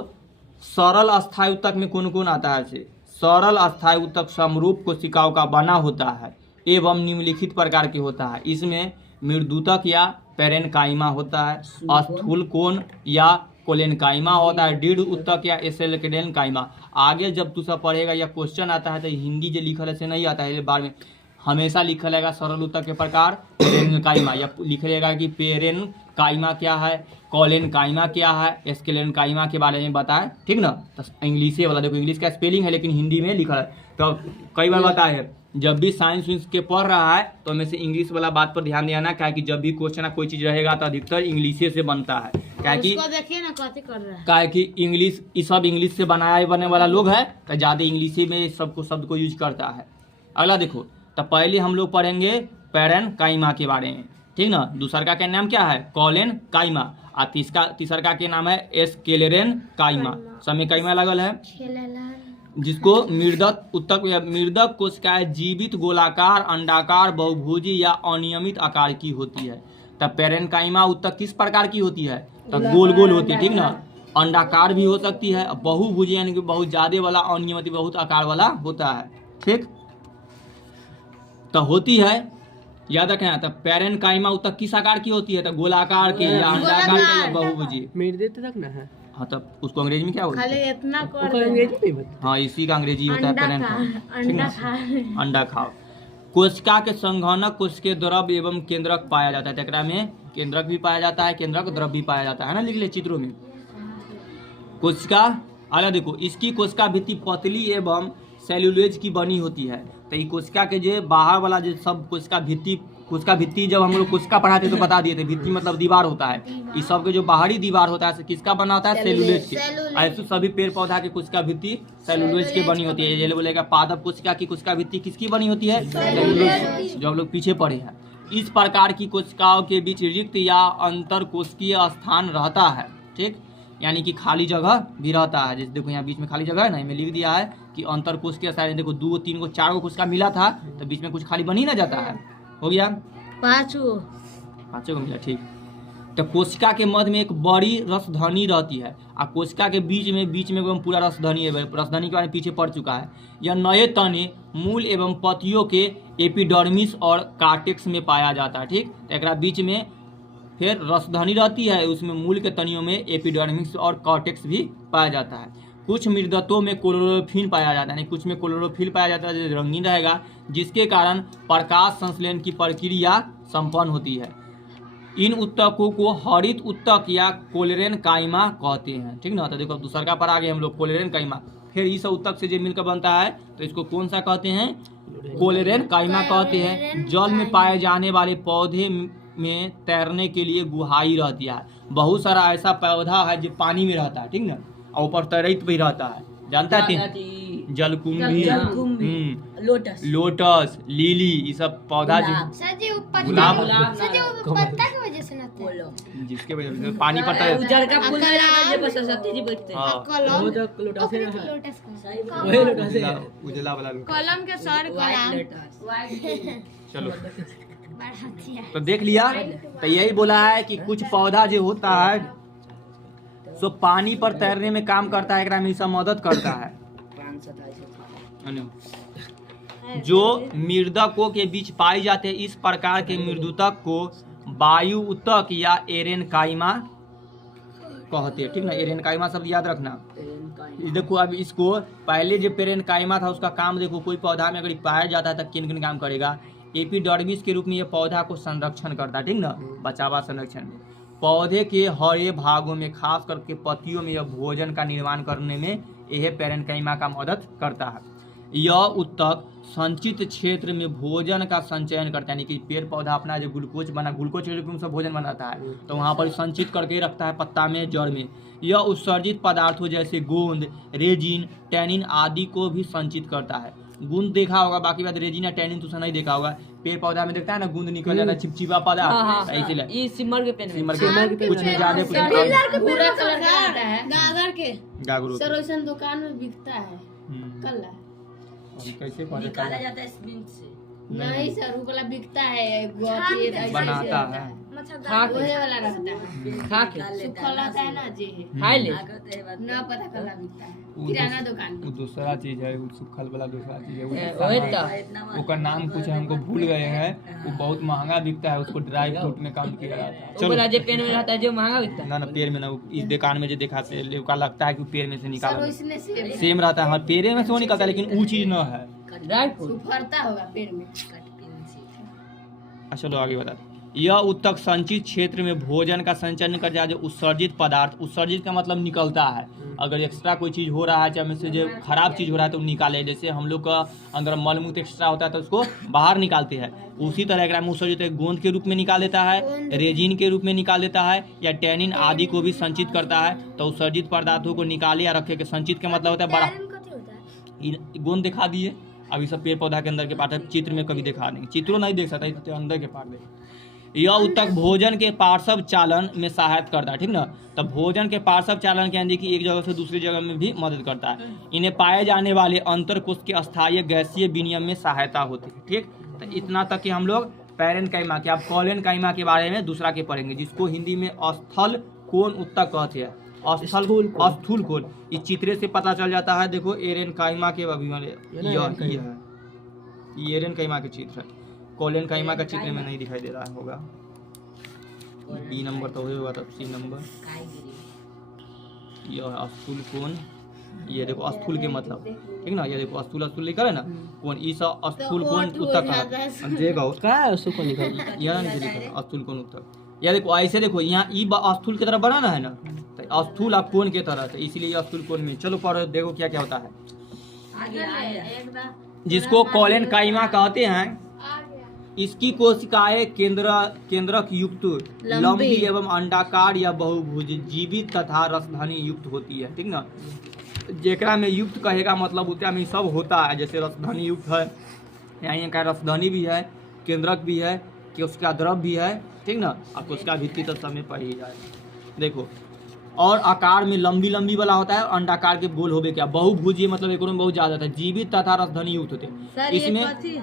सरल अस्थायी उत्तक में कौन कौन आता है। सरल अस्थायी उत्तक समरूप कोशिकाओं का बना होता है एवं निम्नलिखित प्रकार के होता है। इसमें मृदुतक या पेरेनकाइमा होता है, स्थूल कोण या कोलेनकाइमा होता है, दृढ़ उत्तक या एसेलकेडेनकाइमा। आगे जब तू सब पढ़ेगा या क्वेश्चन आता है तो हिंदी जो लिखल है से नहीं आता है, बार में हमेशा लिखा रहेगा सरल उत्तक के प्रकार पेरेनकाइमा, या लिखा रहेगा कि पेरेनकाइमा क्या है, कोलेनकाइमा क्या है, एस्केलेनकाइमा के बारे में बताए, ठीक ना। तो इंग्लिश वाला देखो, इंग्लिश का स्पेलिंग है लेकिन हिंदी में लिखा है। तो कई बार बताए, जब भी साइंस विंस के पढ़ रहा है तो हमें से इंग्लिश वाला बात पर ध्यान देना, क्या कि जब भी क्वेश्चन कोई चीज रहेगा तो अधिकतर इंग्लिश से बनता है। क्या कि देखिए ना कथी कर रहा है, क्या कि इंग्लिश, ये सब इंग्लिश से बनाया बने वाला लोग है तो ज़्यादा इंग्लिश में सबको शब्द को यूज करता है। अगला देखो, तो पहले हम लोग पढ़ेंगे पेरेनकाइमा के बारे में, ठीक ना। दूसरा का नाम क्या है, कोलेनकाइमा, और तीसरा के नाम है एस्केलेरेनकाइमा। सब में काइमा लगल है, जिसको मृदक उत्तक या मृदक कोशिकाएं जीवित गोलाकार, अंडाकार, बहुभुजी या अनियमित आकार की होती है। तब पेरेनकाइमा उत्तक किस प्रकार की होती है, तो गोल गोल होती है, ठीक ना। अंडाकार भी हो सकती है, बहुभुजी यानी कि बहुत ज्यादा वाला, अनियमित बहुत आकार वाला होता है, ठीक। तो होती है, याद रखें। तो पेरेनकाइमा उत्तक किस आकार की होती है, तो गोलाकार के या अंडाकार के या बहुभुजी। मृदुतक तक ना है। हाँ, तब उसको अंग्रेजी में क्या बोलते हैं, खाली इतना कर उसको अंग्रेजी नहीं पता। हाँ, इसी का अंग्रेजी होता है पेरेनकाइमा, अंडा खाओ। कोशिका के संघनक कोशिकीय द्रव एवं केंद्रक पाया जाता है। एकरा में केंद्रक भी पाया जाता है, केंद्रक द्रव भी पाया जाता है ना, लिख ले चित्रों में। कोशिका आला देखो, इसकी कोशिका भित्ति पतली एवं सेल्यूलोज की बनी होती है। तो ये कोशिका के जो बाहर वाला जो सब कोशिका भित्ति जब हम लोग कोशिका पढ़ाते तो बता दिए थे, भित्ति मतलब दीवार होता है। इस सब के जो बाहरी दीवार होता है किसका बना होता है, सेल्यूलोज के। ऐसे सभी पेड़ पौधा की कोशिका भित्ति सेल्यूलोज की बनी होती है। ये बोलेगा पादप कोशिका की कोशिका भित्ति किसकी बनी होती है, सेल्यूलोज, जो हम लोग पीछे पढ़े हैं। इस प्रकार की कोशिकाओं के बीच रिक्त या अंतर कोशिकीय स्थान रहता है, ठीक, यानी कि खाली जगह भी रहता है। जैसे देखो यहाँ बीच में खाली जगह है ना, इसमें लिख दिया है कि अंतर कोशिकीय स्थान। देखो 2 3 4 कोशिका मिला था तो बीच में कुछ खाली बन ही ना जाता है। हो गया 5 को मिला, ठीक। तो कोशिका के मध्य में एक बड़ी रसधनी रहती है और कोशिका के बीच में एकदम पूरा रसधनी है। रसधनी के बारे में पीछे पड़ चुका है। यह नए तने, मूल एवं पत्तियों के एपिडर्मिस और कार्टेक्स में पाया जाता है, ठीक। एक बीच में फिर रसधनी रहती है, उसमें मूल के तनियों में एपिडर्मिस और कॉर्टेक्स भी पाया जाता है। कुछ मृदत्वों में क्लोरोफिल पाया जाता है, यानी कुछ में क्लोरोफिल पाया जाता है जो रंगीन रहेगा, जिसके कारण प्रकाश संश्लेषण की प्रक्रिया संपन्न होती है। इन उत्तकों को हरित उत्तक या कोलेरेन काइमा कहते हैं, ठीक ना। तो देखो दूसरा का पर आ गए हम लोग कोलेरेन काइमा। फिर इस उत्तक से जो मिलकर बनता है तो इसको कौन सा कहते हैं, कोलेरेन काइमा कहते हैं। जल में पाए जाने वाले पौधे में तैरने के लिए गुहाई रहती है। बहुत सारा ऐसा पौधा है जो पानी में रहता है, ठीक ना, और ऊपर तैरत भी रहता है, जानता है, जलकुंभी, लोटस, लिली, ये सब पौधा जो सर जी ऊपर गुलाब, सर जी वो पत्ता की वजह से ना था। जिसके वजह से पानी पड़ता है। उजर का फूल है ये बस सरस्वती जी बैठते हैं। हाँ, वो तो लोटस है, लोटस का वही लोटस है। उजला वाला लोग। कलम के सर कलम चलो बढ़ाती है। तो देख लिया, तो यही बोला है कि कुछ पौधा जो होता है सो पानी पर तैरने में काम करता है, एकरा में सब मदद करता है। जो मृदकों के बीच पाई जाते हैं, इस प्रकार के मृदुतक को वायु उत्तक या एरेनकाइमा कहते हैं, ठीक ना। एरेनकाइमा शब्द याद रखना। देखो अब इसको पहले जो पेरेनकाइमा था उसका काम देखो, कोई पौधा में अगर पाया जाता है तो किन किन काम करेगा। एपिडर्मिस के रूप में यह पौधा को संरक्षण करता है, ठीक ना, बचावा संरक्षण में। पौधे के हरे भागों में खास करके पत्तियों में यह भोजन का निर्माण करने में यह पेरेनकाइमा का मदद करता है। यह उत्तक संचित क्षेत्र में भोजन का संचयन करता है, यानी कि पेड़ पौधा अपना जो ग्लूकोज के रूप में सब भोजन बनाता है तो वहाँ पर संचित करके रखता है पत्ता में, जड़ में। यह उत्सर्जित पदार्थों जैसे गोंद, रेजिन, टैनिन आदि को भी संचित करता है। गुंद देखा होगा, बाकी बात रेजिन या टैनिन तो नहीं देखा होगा। पेड़ पौधा में देखता है ना, गुंद निकल जाता है, चिपचिपा पदार्थ, इसीलिए ये सिमर के पेन में सिमर के कुछ नहीं ज्यादा कुछ नहीं। पूरा कलर का आता है गागर के जागरूक सर वैसा दुकान में बिकता है कल कैसे निकाला जाता है स्पिन से। नहीं सर वो वाला बिकता है बनाता है, वही वाला रहता है, खा के सूखा रहता है ना जी, खाए ले ना पता कला बिकता है किराना दुकान वो दूसरा चीज है, वो सूखल वाला दूसरा चीज है, वही वो तो उसका नाम कुछ है, हमको भूल गए हैं। वो बहुत महंगा बिकता है, उसको ड्राई फ्रूट में काम किया जाता है। ऊपर जो पेन में रहता है जो महंगा बिकता है ना पेड़ में ना, इस दुकान में जो दिखाते हैं का लगता है कि पेड़ में से सर निकाला उसने सेम रहता है। हाँ, पेड़ में से वो निकलता है, लेकिन वो चीज न है। ड्राई फ्रूट फरता होगा पेड़ में। चलो आगे बता। यह उत्तक संचित क्षेत्र में भोजन का संचयन कर जाए, जो उत्सर्जित पदार्थ, उत्सर्जित का मतलब निकलता है। अगर एक्स्ट्रा कोई चीज़ हो रहा है, चाहे से जो खराब चीज़ हो रहा है तो निकाले। जैसे हम लोग का अंदर मलमूत्र एक्स्ट्रा होता है तो उसको बाहर निकालते हैं, उसी तरह एकरा में उत्सर्जित गोंद के रूप में निकाल देता है, रेजिन के रूप में निकाल देता है, या टैनिन आदि को भी संचित करता है। तो उत्सर्जित पदार्थों को निकाले या रखे के संचित का मतलब होता है बड़ा। गोंद दिखा दिए, अभी सब पेड़ पौधा के अंदर के पार्ट चित्र में कभी दिखा नहीं, चित्रों नहीं देख सकता, तो अंदर के पार्ट देख। यह उत्तक भोजन के पार्श्व चालन में सहायता करता है, ठीक ना। तो भोजन के पार्श्व चालन के अंदर की एक जगह से दूसरी जगह में भी मदद करता है। इन्हें पाए जाने वाले अंतरकोश के अस्थायी गैसीय विनिमय में सहायता होती है, ठीक। तो इतना तक कि हम लोग पेरेनकाइमा के, अब कोलेनकाइमा के बारे में दूसरा के पढ़ेंगे, जिसको हिंदी में स्थल कोन उत्तक कहते हैं। स्थूल कोन, इस चित्रे से पता चल जाता है। देखो एरेनकाइमा के ये एरेनकाइमा के चित्र है, कोलेनकाइमा का चित्र में नहीं दिखाई दे रहा होगा। बी नंबर तो होगा, तब सी नंबर। यह स्थूल कोन, ये देखो स्थूल के मतलब, ठीक ना। ये देखो स्थूल लिखा है ना, कोन, इस स्थूल कोन उत्तक है। देखो क्या है उसको निकल यहाँ नहीं लिखा स्थूल कोन उत्तक। या देखो ऐसे देखो, यहाँ ई स्थूल की तरह बनाना है ना, तो स्थूल आप कोन के तरह, तो इसीलिए स्थूल कोन में। चलो पढ़ो, देखो क्या क्या होता है। जिसको कोलेनकाइमा कहते हैं, इसकी कोशिकाएं केंद्रक युक्त लंबी एवं अंडाकार या बहुभुज जीवित तथा रसधनी युक्त होती है, ठीक ना। जेकरा में युक्त कहेगा मतलब उतना में सब होता है। जैसे रसधनी युक्त है, यहाँ का रसधनी भी है, केंद्रक भी है, कोशिका द्रव भी है, ठीक ना। और कोशिका भित्ति तो समय पड़ ही जाए। देखो, और आकार में लंबी लंबी वाला होता है, अंडाकार के गोल होबे क्या, बहुभुजीय मतलब एक में बहुत ज्यादा था, जीवित तथा रसधनी युक्त होते हैं। इसमें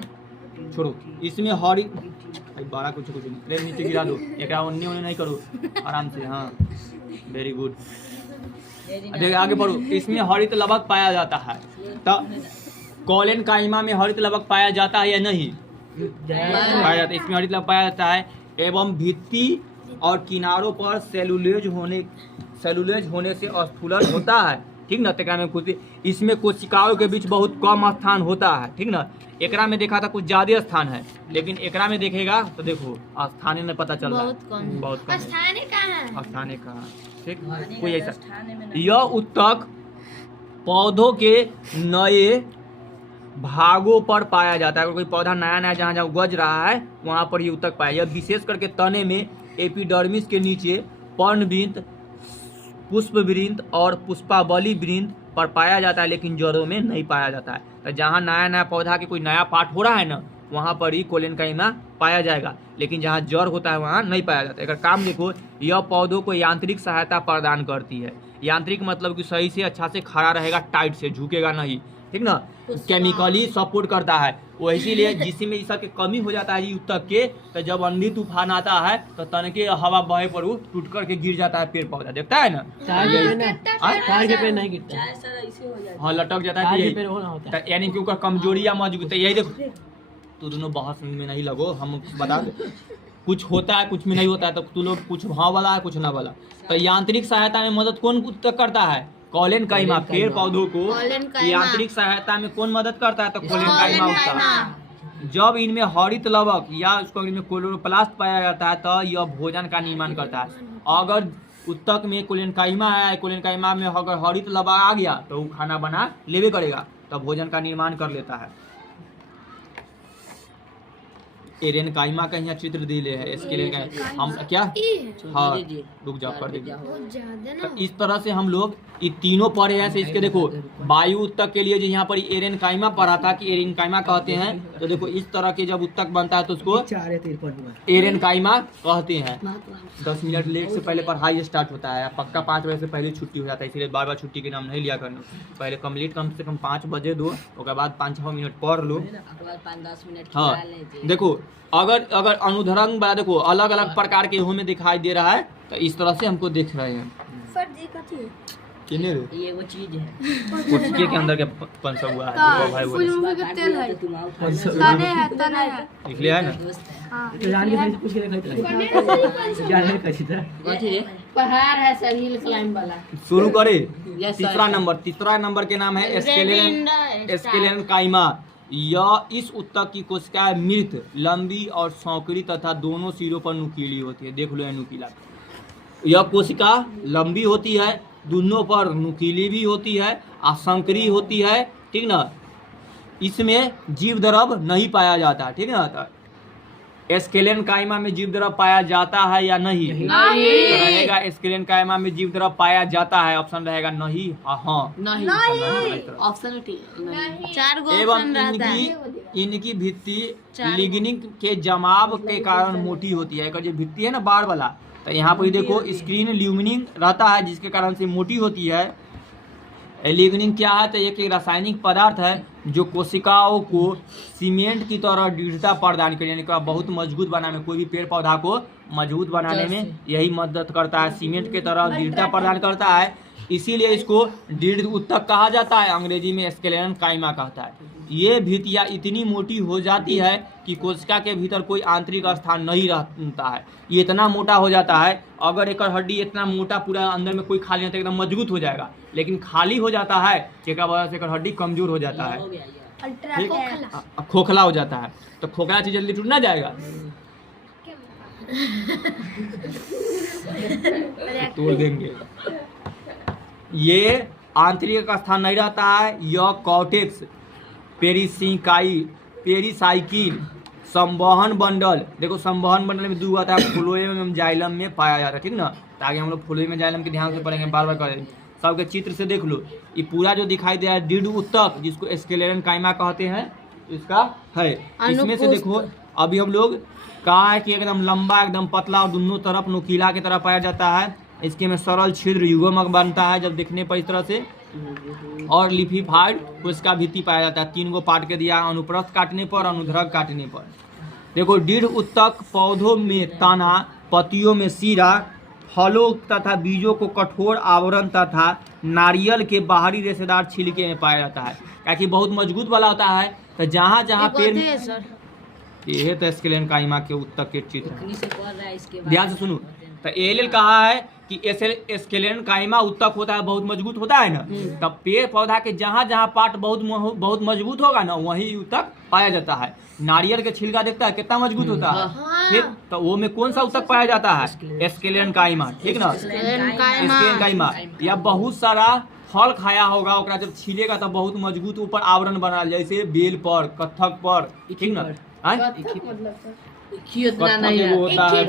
छोड़ो, इसमें हरी बड़ा कुछ नहीं, प्लेन नीचे गिरा दो, एक ओने नहीं करो, आराम से। हाँ, वेरी गुड। आगे बढ़ो। इसमें हरित लवक पाया जाता है। तो कोलेनकाइमा में हरित लवक पाया जाता है या नहीं? पाया जाता है। इसमें हरित लवक पाया जाता है, एवं भित्ति और किनारों पर सेलुलोज होने से स्फुलन होता है, ठीक ना। तेकरा में कुछ इसमें कोशिकाओं के बीच बहुत कम स्थान होता है, ठीक ना। एकरा में देखा था कुछ ज्यादा स्थान है, लेकिन एकरा में देखेगा तो देखो स्थानीय में पता चल रहा है बहुत कम है। स्थानीय कहाँ है? स्थानीय कहाँ, ठीक। कोई ऐसा यह उत्तक पौधों के नए भागों पर पाया जाता है। अगर कोई पौधा नया नया जहाँ जहाँ उगज रहा है वहाँ पर ये उत्तक पाया। यह विशेष करके तने में एपिडर्मिस के नीचे पर्णवृंत, पुष्पवृंत और पुष्पावली वृंत पर पाया जाता है, लेकिन जड़ों में नहीं पाया जाता है। तो जहाँ नया नया पौधा के कोई नया पार्ट हो रहा है ना, वहाँ पर ही कोलेनकाइमा पाया जाएगा, लेकिन जहाँ जड़ होता है वहाँ नहीं पाया जाता है। अगर काम देखो, यह पौधों को यांत्रिक सहायता प्रदान करती है। यांत्रिक मतलब कि सही से अच्छा से खड़ा रहेगा, टाइट से झुकेगा नहीं, ठीक ना। केमिकली सपोर्ट करता है वो, इसीलिए जिसमें इस की कमी हो जाता है उत्तक के, तो जब आंधी तूफान आता है तो तनके हवा बहे पर वो टूट करके गिर जाता है पेड़ पौधा, देखता है ना। तार के पेड़ नहीं गिरता, हाँ लटक जाता तार है, के पेड़ होना होता है। यानी कि उसका कमजोरी या मजबूत है। यही देखो, तू दोनों बहस में नहीं लगो, हम बता दे कुछ होता है कुछ में नहीं होता है, तो तू लोग कुछ हाँ वाला है कुछ ना वाला। तो यांत्रिक सहायता में मदद कौन उत्तक करता है? कोलेनकाइमा। पेड़ पौधों को यांत्रिक सहायता में कौन मदद करता है? तो कोलेनकाइमा होता है। जब इनमें हरित लवक या उसको इनमें क्लोरोप्लास्ट पाया जाता है तो यह भोजन का निर्माण करता है। अगर उत्तक में कोलेनकाइमा है, कोलेनकाइमा में अगर हरित लवक आ गया तो वो खाना बना लेवे करेगा, तो भोजन का निर्माण कर लेता है। एरेनकाइमा का यहाँ चित्र दिले है, इसके हम क्या, हाँ रुक जाओ कर देंगे। तो इस तरह से हम लोग ये तीनों पढ़े हैं। इसके देखो वायु उत्तक के लिए जो यहाँ पर एरेनकाइमा पढ़ा था कि एरेनकाइमा कहते हैं, तो देखो इस तरह के जब उत्तक बनता है तो उसको एरेनकाइमा कहते हैं। 10 मिनट लेट से पहले पढ़ाई स्टार्ट होता है, पक्का 5 बजे से पहले छुट्टी हो जाता है, इसलिए बार बार छुट्टी के नाम नहीं लिया करना। पहले कंप्लीट कम से कम 5 बजे दो, उसके बाद 5-6 मिनट पढ़ लो। हाँ देखो, अगर अनुधर्म बड़ा देखो अलग अलग प्रकार के हमें दिखाई दे रहा है, तो इस तरह से हमको देख रहे हैं। ये वो चीज है उसके के अंदर के पंसा हुआ है, देखो भाई वो सूरजमुखी का तेल है, तने है देख लिया है ना। हाँ। जान के सही पूछ के देखो, जान के कैसी तरह पहाड़ है सर, हिल क्लाइंब वाला। शुरू करे। Yes, तीसरा नंबर के नाम है एस्केलेनकाइमा। यह इस उत्तक की कोशिकाएं मृत, लंबी और सौकड़ी तथा दोनों सिरों पर नुकीली होती है। देख लो ये नुकीला, यह कोशिका लंबी होती है, दोनों पर नुकीली भी होती है और संकरी होती है, ठीक ना। इसमें जीव द्रव नहीं पाया जाता, ठीक ना। एस्केलेनकाइमा में जीव द्रव पाया जाता है या नहीं? तो रहेगा एस्केलेनकाइमा में जीव द्रव पाया जाता है, ऑप्शन रहेगा नहीं, हाँ नहीं ऑप्शन चार गो एवं ऑप्शन रहता है। इनकी भित्ति लिग्निन के जमाव के कारण मोटी होती है। जो भित्ति है ना बार वाला, तो यहाँ पर देखो स्क्रीन ल्यूमिनिन रहता है जिसके कारण से मोटी होती है। लिग्निन क्या है? तो एक रासायनिक पदार्थ है जो कोशिकाओं को सीमेंट की तरह दृढ़ता प्रदान करने, यानी बहुत मजबूत बनाने में, कोई भी पेड़ पौधा को मजबूत बनाने में यही मदद करता है, सीमेंट की तरह दृढ़ता प्रदान करता है। इसीलिए इसको दृढ़ उत्तक कहा जाता है, अंग्रेजी में एस्केलेनकाइमा कहता है। ये भित्तियाँ इतनी मोटी हो जाती है कि कोशिका के भीतर कोई आंतरिक स्थान नहीं रहता है। ये इतना मोटा हो जाता है, अगर एक हड्डी इतना मोटा पूरा अंदर में कोई खाली नहीं, एकदम मजबूत हो जाएगा, लेकिन खाली हो जाता है एक वजह से हड्डी कमजोर हो जाता है, खोखला हो जाता है। तो खोखला चीज जल्दी टूट ना जाएगा, तोड़ देंगे। ये आंतरिक स्थान नहीं रहता है। यह कॉर्टेक्स, पेरिसाइकिल, संवहन बंडल, देखो संवहन बंडल में 2 आता है, फ्लोएम एवं जाइलम में पाया जाता है, ठीक ना। ताकि हम लोग फ्लोएम जाइलम के ध्यान से पढ़ेंगे, बार बार करेंगे। सबके चित्र से देख लो, ये पूरा जो दिखाई दे रहा है दृढ़ उत्तक, जिसको एस्केलेनकाइमा कहते हैं, इसका है। इसमें से देखो अभी हम लोग कहा है कि एकदम लंबा, एकदम पतला और दोनों तरफ नुकीला की तरह पाया जाता है। इसके में सरल छिद्र युग्मक बनता है जब देखने पर इस तरह से, और लिफिफाइड कोशिका भित्ति पाया जाता है। 3 गो पार्ट के दिया, अनुप्रस्थ काटने पर, अनुध्रग काटने पर। देखो दृढ़ उत्तक पौधों में तना, पत्तियों में सीरा, फलों तथा बीजों को कठोर आवरण तथा नारियल के बाहरी रेशेदार छिलके में पाया जाता है, क्योंकि बहुत मजबूत वाला होता है। तो जहाँ जहाँ पेड़, ये तो एस्केलेनकाइमा के उत्तक के चित्र, ध्यान से सुनो। तो एल कहा है कि स्केलेटन काइमा उत्तक होता है, बहुत मजबूत होता है ना। तब पेड़ पौधा के जहाँ जहाँ पार्ट बहुत मजबूत होगा ना वही उत्तक पाया जाता है। नारियल के छिलका देखता है कितना मजबूत होता है, ठीक। तो वो में कौन सा उत्तक पाया जाता है? स्केलेटन काइमा, ठीक ना, स्केलेटन काइमा। या बहुत सारा फल खाया होगा, ओकरा जब छीलेगा तब बहुत मजबूत ऊपर आवरण बना, जैसे बेल पर, कत्थक पर, ठीक ना। उतना नहीं वो होता है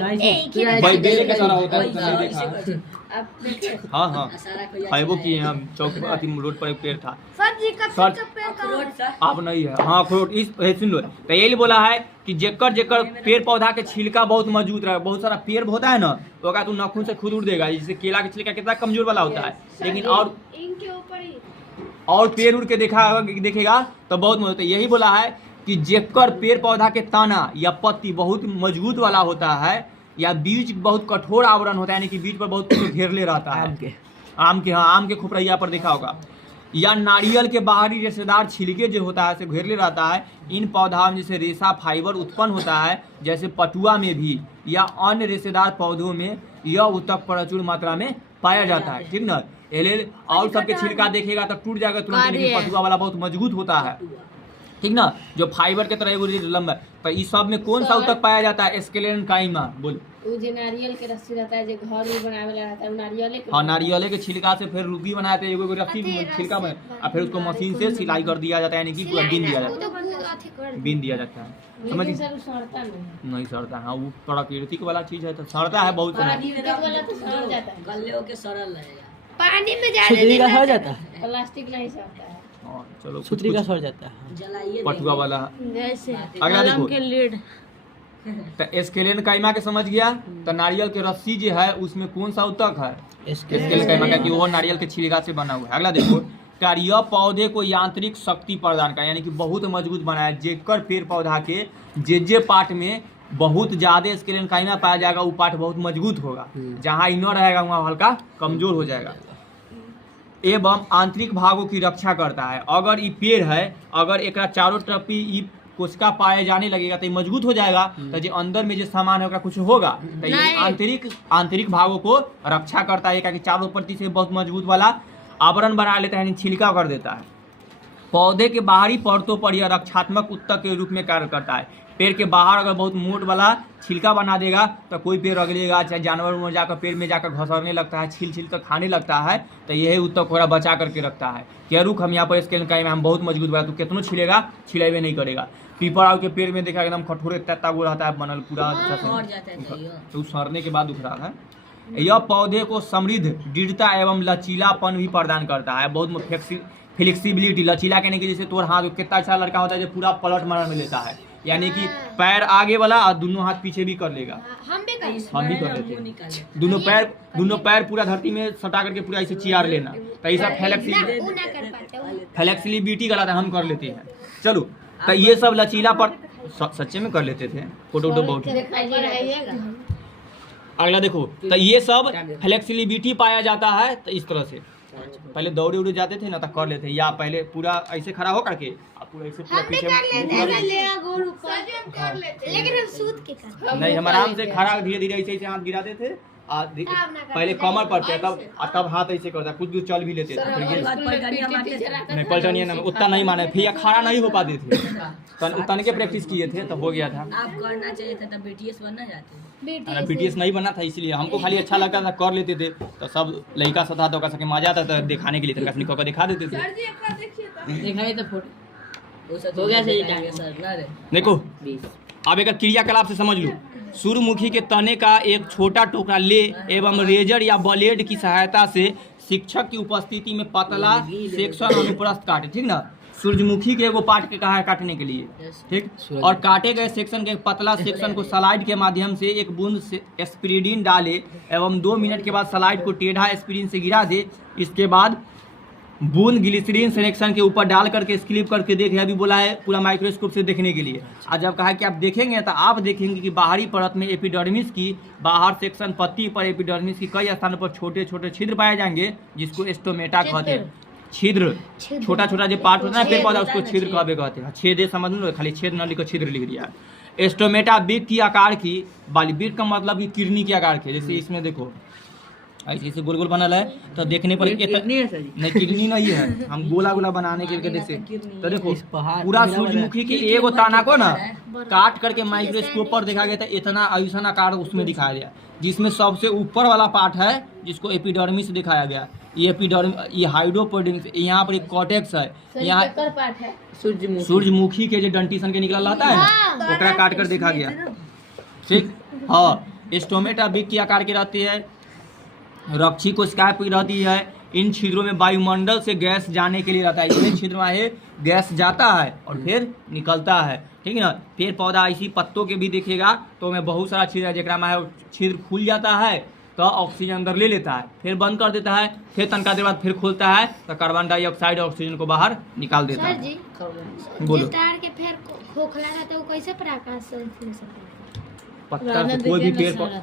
भाई, बेल के तरह होता है, है। नहीं देखा? हाँ हाँ, खाइबो किए हम, चौक अथी रोड पर एक पेड़ था। सर जी का सर पेड़ कहाँ? आप नहीं है, हाँ अखरोट। इस सुन लो, तो यही बोला है कि जेकर जेकर पेड़ पौधा के छिलका बहुत मजबूत रहे, बहुत सारा पेड़ होता है ना, तो अगर तू नाखून से खुद उड़ देगा। जैसे केला के छिलका कितना कमजोर वाला होता है, लेकिन इनके ऊपर ही और पेड़ उड़ के देखेगा तो बहुत मजबूत है। यही बोला है कि जेकर पेड़ पौधा के तना या पत्ती बहुत मजबूत वाला होता है, या बीज बहुत कठोर आवरण होता है, यानी कि बीज पर बहुत कुछ घेरले रहता है। आम के हाँ, आम के खोपरैया पर देखा होगा। या नारियल के बाहरी रेशेदार छिलके जो होता है से घेरले रहता है। इन पौधा में जैसे रेशा फाइबर उत्पन्न होता है, जैसे पटुआ में भी या अन्य रेशेदार पौधों में यह उत्तक प्रचुर मात्रा में पाया जाता है, ठीक ना। और सबके छिलका देखेगा तो टूट जाएगा तुरंत, लेकिन पटुआ वाला बहुत मजबूत होता है, ठीक ना, जो फाइबर के तरह एगो लंबा। तो इस सब में कौन सा उत्तक पाया जाता है? स्केलेटन काइमा। बोल। वो जो नारियल के रस्सी रहता है, जो घर में बनावे वाला रहता है, वो नारियल के। हाँ, नारियल के छिलका से फिर रूपी बनाते हैं, एगो रस्सी छिलका में, और फिर उसको मशीन से सिलाई कर दिया जाता है, यानी कि पूरा बीन दिया जाता है, बीन दिया जाता है। समझ सर सड़ता नहीं सड़ता। हाँ, वो प्राकृतिक वाला चीज है तो सड़ता है बहुत सारा। वाला तो सड़ जाता है, गले के सरल रहेगा, पानी में जा सुतरी का सड़ जाता है, प्लास्टिक नहीं सड़ता है। हाँ, चलो सुतरी का सड़ जाता है, जलाइए पटुआ वाला। जैसे अगला देखो, के लीड तो स्केलेटन काइमा के समझ गया। तो नारियल के रस्सी जो है उसमें कौन सा उत्तक है? स्केलेटन काइमा का, कि वो नारियल के छिलका से बना हुआ है। अगला देखो, कार्य पौधे को यांत्रिक शक्ति प्रदान कर, यानी कि बहुत मजबूत बनाया। जेकर पेड़ पौधा के जे पार्ट में बहुत ज्यादा स्केलेटन काइमा पाया जाएगा, वो पार्ट बहुत मजबूत होगा। जहाँ इ न रहेगा वहाँ हल्का कमजोर हो जाएगा। एवं आंतरिक भागों की रक्षा करता है। अगर ये पेड़ है, अगर एक चारों तरफ ये कोशिका पाए जाने लगेगा तो ये मजबूत हो जाएगा। तो जो अंदर में जो सामान है कुछ होगा, तो ये आंतरिक भागों को रक्षा करता है, कि चारों प्रति से बहुत मजबूत वाला आवरण बना लेता है, छिलका कर देता है। पौधे के बाहरी परतों पर यह रक्षात्मक उत्तक के रूप में कार्य करता है। पेड़ के बाहर अगर बहुत मोट वाला छिलका बना देगा तो कोई पेड़ रगड़ेगा, चाहे जानवर में जाकर पेड़ में जाकर घसरने लगता है, छील कर खाने लगता है, तो यही उत्तक थोड़ा बचा करके रखता है। क्या रुख हम यहाँ पर स्केलेटन काइमा हम बहुत मजबूत बना, तो कितनों छिलेगा छिलेबे नहीं करेगा। पीपल आव के पेड़ में देखा एकदम कठोर तत्ता वो रहता है बनल पूरा, तो सड़ने के बाद उख रहा है। यह पौधे को समृद्ध दृढ़ता एवं लचीलापन भी प्रदान करता है। बहुत फ्लेक्सिबिलिटी, लचीला कहने के जैसे तोर हाथ कितना अच्छा लड़का होता है जो पूरा पलट मार में लेता है, यानी कि पैर आगे वाला और दोनों हाथ पीछे भी कर लेगा। हम भी कर लेते हैं। दोनों पैर पूरा धरती में सटा करके पूरा ऐसे चियार लेना, तो ऐसा फ्लेक्सिबिलिटी गला था, हम कर लेते हैं। चलो, तो ये सब लचीला पर सच्चे में कर लेते थे, फोटो बहुत। अगला देखो, तो ये सब फ्लेक्सिबिलिटी पाया जाता है। तो इस तरह से पहले दौड़े उड़े जाते थे ना तो कर लेते, या पहले पूरा ऐसे खड़ा हो करके पूरा ऐसे पूरा पीछे लेकिन हम सूत के कर नहीं, हम आराम से खड़ा धीरे धीरे ऐसे ऐसे हाथ गिराते थे, पहले कमर पर थे, तब हाथ ऐसे करता, कुछ दूर चल भी लेते थे। नहीं, पलटनिया ना उतना नहीं माने, फिर खड़ा नहीं हो पाते थे, तन के प्रैक्टिस किए थे तब हो गया था। आप करना चाहिए था, तब बीटीएस बनना चाहते हैं। बीटीएस नहीं बना था, इसलिए हमको खाली अच्छा लगता था, कर लेते थे। तो सब लड़का सता तो सके मजा आता था दिखाने के लिए, अपनी को दिखा देते थे। दिखाइए तो फोटो हो गया सही टाइम सर ना रे। देखो, अब एक क्रियाकलाप से समझ लो। सूर्यमुखी के तने का एक छोटा टुकड़ा ले एवं रेजर या ब्लेड की सहायता से शिक्षक की उपस्थिति में पतला सेक्शन अनुप्रस्थ काटे, ठीक ना। सूर्यमुखी के एगो पार्ट के कहा है काटने के लिए, ठीक, और काटे गए सेक्शन के पतला सेक्शन को स्लाइड के माध्यम से एक बूंद एस्पिरिन डाले एवं 2 मिनट के बाद स्लाइड को टेढ़ा एस्पिरिन से गिरा दे। इसके बाद बूंद ग्लिसरीन सेक्शन के ऊपर डाल करके स्क्लिप करके देखे, अभी बोला है पूरा माइक्रोस्कोप से देखने के लिए। और जब कहा कि आप देखेंगे तो आप देखेंगे कि बाहरी परत में एपिडर्मिस की बाहर सेक्शन पत्ती पर एपिडर्मिस की कई स्थानों पर छोटे छोटे छिद्र पाए जाएंगे, जिसको स्टोमेटा कहते हैं। छिद्र, छोटा छोटा जो पार्ट होता है पेड़ पौधा, उसको छिद्र कहते हैं। छेद समझ लो, खाली छेद न लिखो, छिद्र लिख दिया। एस्टोमेटा वृक्क की आकार की वाली, वृक्क का मतलब कि किडनी के आकार के, जैसे इसमें देखो ऐसे ऐसे गोल गोल बनल है, तो देखने पर किडनी है सर जी। नहीं किडनी नहीं है, हम गोला गोला बनाने के लिए जैसे, तो देखो पूरा सूरजमुखी के एगो ताना को ना काट करके माइक्रोस्कोप पर देखा गया था, इतना ऐसा आकार उसमें दिखाया गया, जिसमें सबसे ऊपर वाला पार्ट है जिसको एपिडर्मिस दिखाया गया, ये एपिडर्मिस, ये हाइड्रोपोडिक्स, यहाँ पर एक कॉर्टेक्स है, यहाँ पार्ट है सूरजमुखी के जो डंटीसन के निकल रहता है ना, ओकरा काट कर देखा गया। ठीक, हाँ। एस्टोमेटा वृक्क की आकार के रहती है, रक्षी कोशिकाएं रहती है, इन छिद्रों में वायुमंडल से गैस जाने के लिए रहता है, इसमें छिद्र में गैस जाता है और फिर निकलता है, ठीक है ना। पेड़ पौधा इसी पत्तों के भी देखेगा तो में बहुत सारा छिद्र है, जरा में छिद्र खुल जाता है तो ऑक्सीजन अंदर ले लेता है, फिर बंद कर देता है, फिर तनका देर बाद फिर खोलता है तो कार्बन डाइऑक्साइड ऑक्सीजन को बाहर निकाल देता सर है। जी बोलो। जिस तार के फिर खोखला रहता है वो कैसे प्रकाश संश्लेषण करता पत्ता से कोई भी पेड़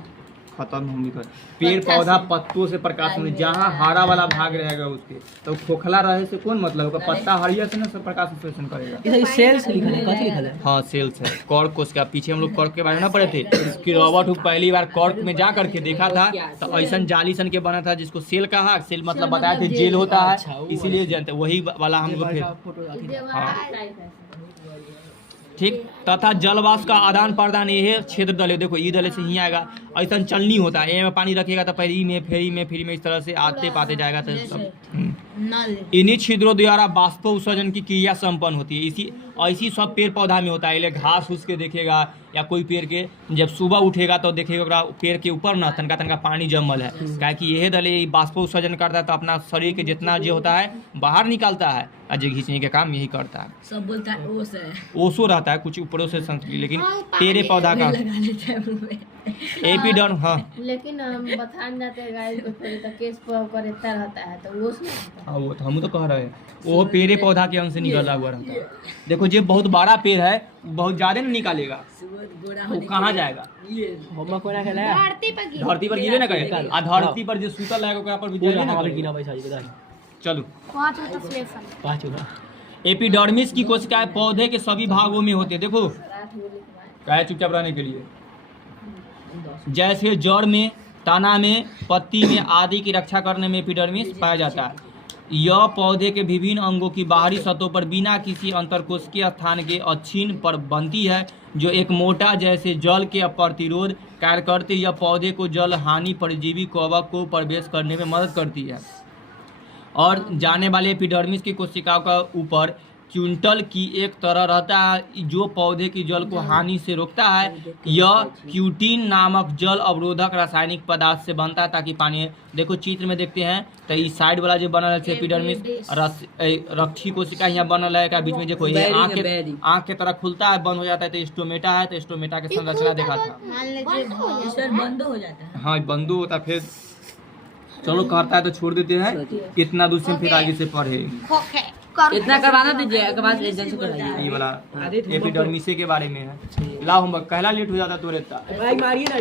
खत्म होंगे कर, पेड़ पौधा पत्तों से प्रकाश में, जहाँ हरा वाला भाग रहेगा उसके तो खोखला रहे से कौन मतलब होगा, पत्ता हरियर से ना सब प्रकाश संश्लेषण करेगा। इधर सेल्स लिखा है, कथी लिखा है? हाँ सेल्स है, कॉर्क कोशिका। पीछे हम लोग कॉर्क के बारे में ना पढ़े थे, इसकी रॉबर्ट हुक पहली बार कॉर्क में जा करके देखा था तो ऐसा जाली सन के बना था जिसको सेल कहा, सेल मतलब बताया कि जेल होता है, इसीलिए जानते वही वाला हम लोग फिर ठीक। तथा जलवाष्प का आदान प्रदान ये है क्षेत्र दले, देखो ये दले से ही आएगा, ऐसा चलनी होता है, ये में पानी रखेगा तो पहली में फेरी में फिर में इस तरह से आते पाते जाएगा तो सब इन्हीं छिद्रों द्वारा बाष्प उत्सर्जन की क्रिया संपन्न होती है। इसी ऐसी सब पेड़ पौधा में होता है, इसलिए घास फूस के देखेगा या कोई पेड़ के जब सुबह उठेगा तो देखेगा पेड़ के ऊपर ना तनका तनका पानी जमल है, क्या कि यह दले बाष्प उत्सर्जन करता है तो अपना शरीर के जितना जो होता है बाहर निकालता है और जो खींचने का काम यही करता है। सब बोलता है ओस है, ओसो रहता है कुछ ऊपरों से संस्कृति, लेकिन पेड़ पौधा का एपिडर्म। हाँ लेकिन हम बता नहीं जाते गाय को थोड़ी तो केस पर इतना रहता है तो वो उसमें हाँ वो तो हम तो कह रहे हैं, वो पेड़ पौधा के अंश से निकला हुआ रहता है। देखो जो बहुत बड़ा पेड़ है वो बहुत ज्यादा नहीं निकालेगा, वो कहाँ जाएगा, होमवर्क कोना खेला है? धरती पर गिरे ना करे, आ धरती पर जो सूतल है ओकरा पर भी गिरे ना करे। गिना पैसा जी बता। चलो 5 होगा। एपिडर्मिस की कोशिकाएं पौधे के सभी भागों में होते हैं, देखो क्या चुपचाप रहने के लिए, जैसे जड़ में, तना में, पत्ती में आदि की रक्षा करने में एपिडर्मिस पाया जाता है। यह पौधे के विभिन्न अंगों की बाहरी सतहों पर बिना किसी अंतरकोशिकीय स्थान के अक्षीण पर बनती है, जो एक मोटा जैसे जल के प्रतिरोध कार्य करती है। यह पौधे को जल हानि परजीवी कवक को प्रवेश करने में मदद करती है और जाने वाले एपिडर्मिस की कोशिकाओं का ऊपर क्यूंटल की एक तरह रहता है जो पौधे की जल को हानि से रोकता है। यह क्यूटीन नामक जल अवरोधक रासायनिक पदार्थ से बनता है ताकि पानी, देखो चित्र में देखते हैं तो इस साइड वाला जो बनल है एपिडर्मिस रक्षी कोशिका यहाँ बनल है का बीच में देखो ये आँख के तरह खुलता है बंद हो जाता है, तो स्टोमेटा है, तो स्टोमेटा के संरचना देखा था। बंद हो जाता है, हाँ बंद होता है, फिर चलो करता है तो छोड़ देते हैं, इतना दूर से फिर आगे से पढ़े। इतना करवाना दीजिए, एक बार एग्जाम से करवाइए। ये वाला एपिडर्मिस के बारे में है, ला हम कहला लेट हो जाता तो रहता मारिए ना।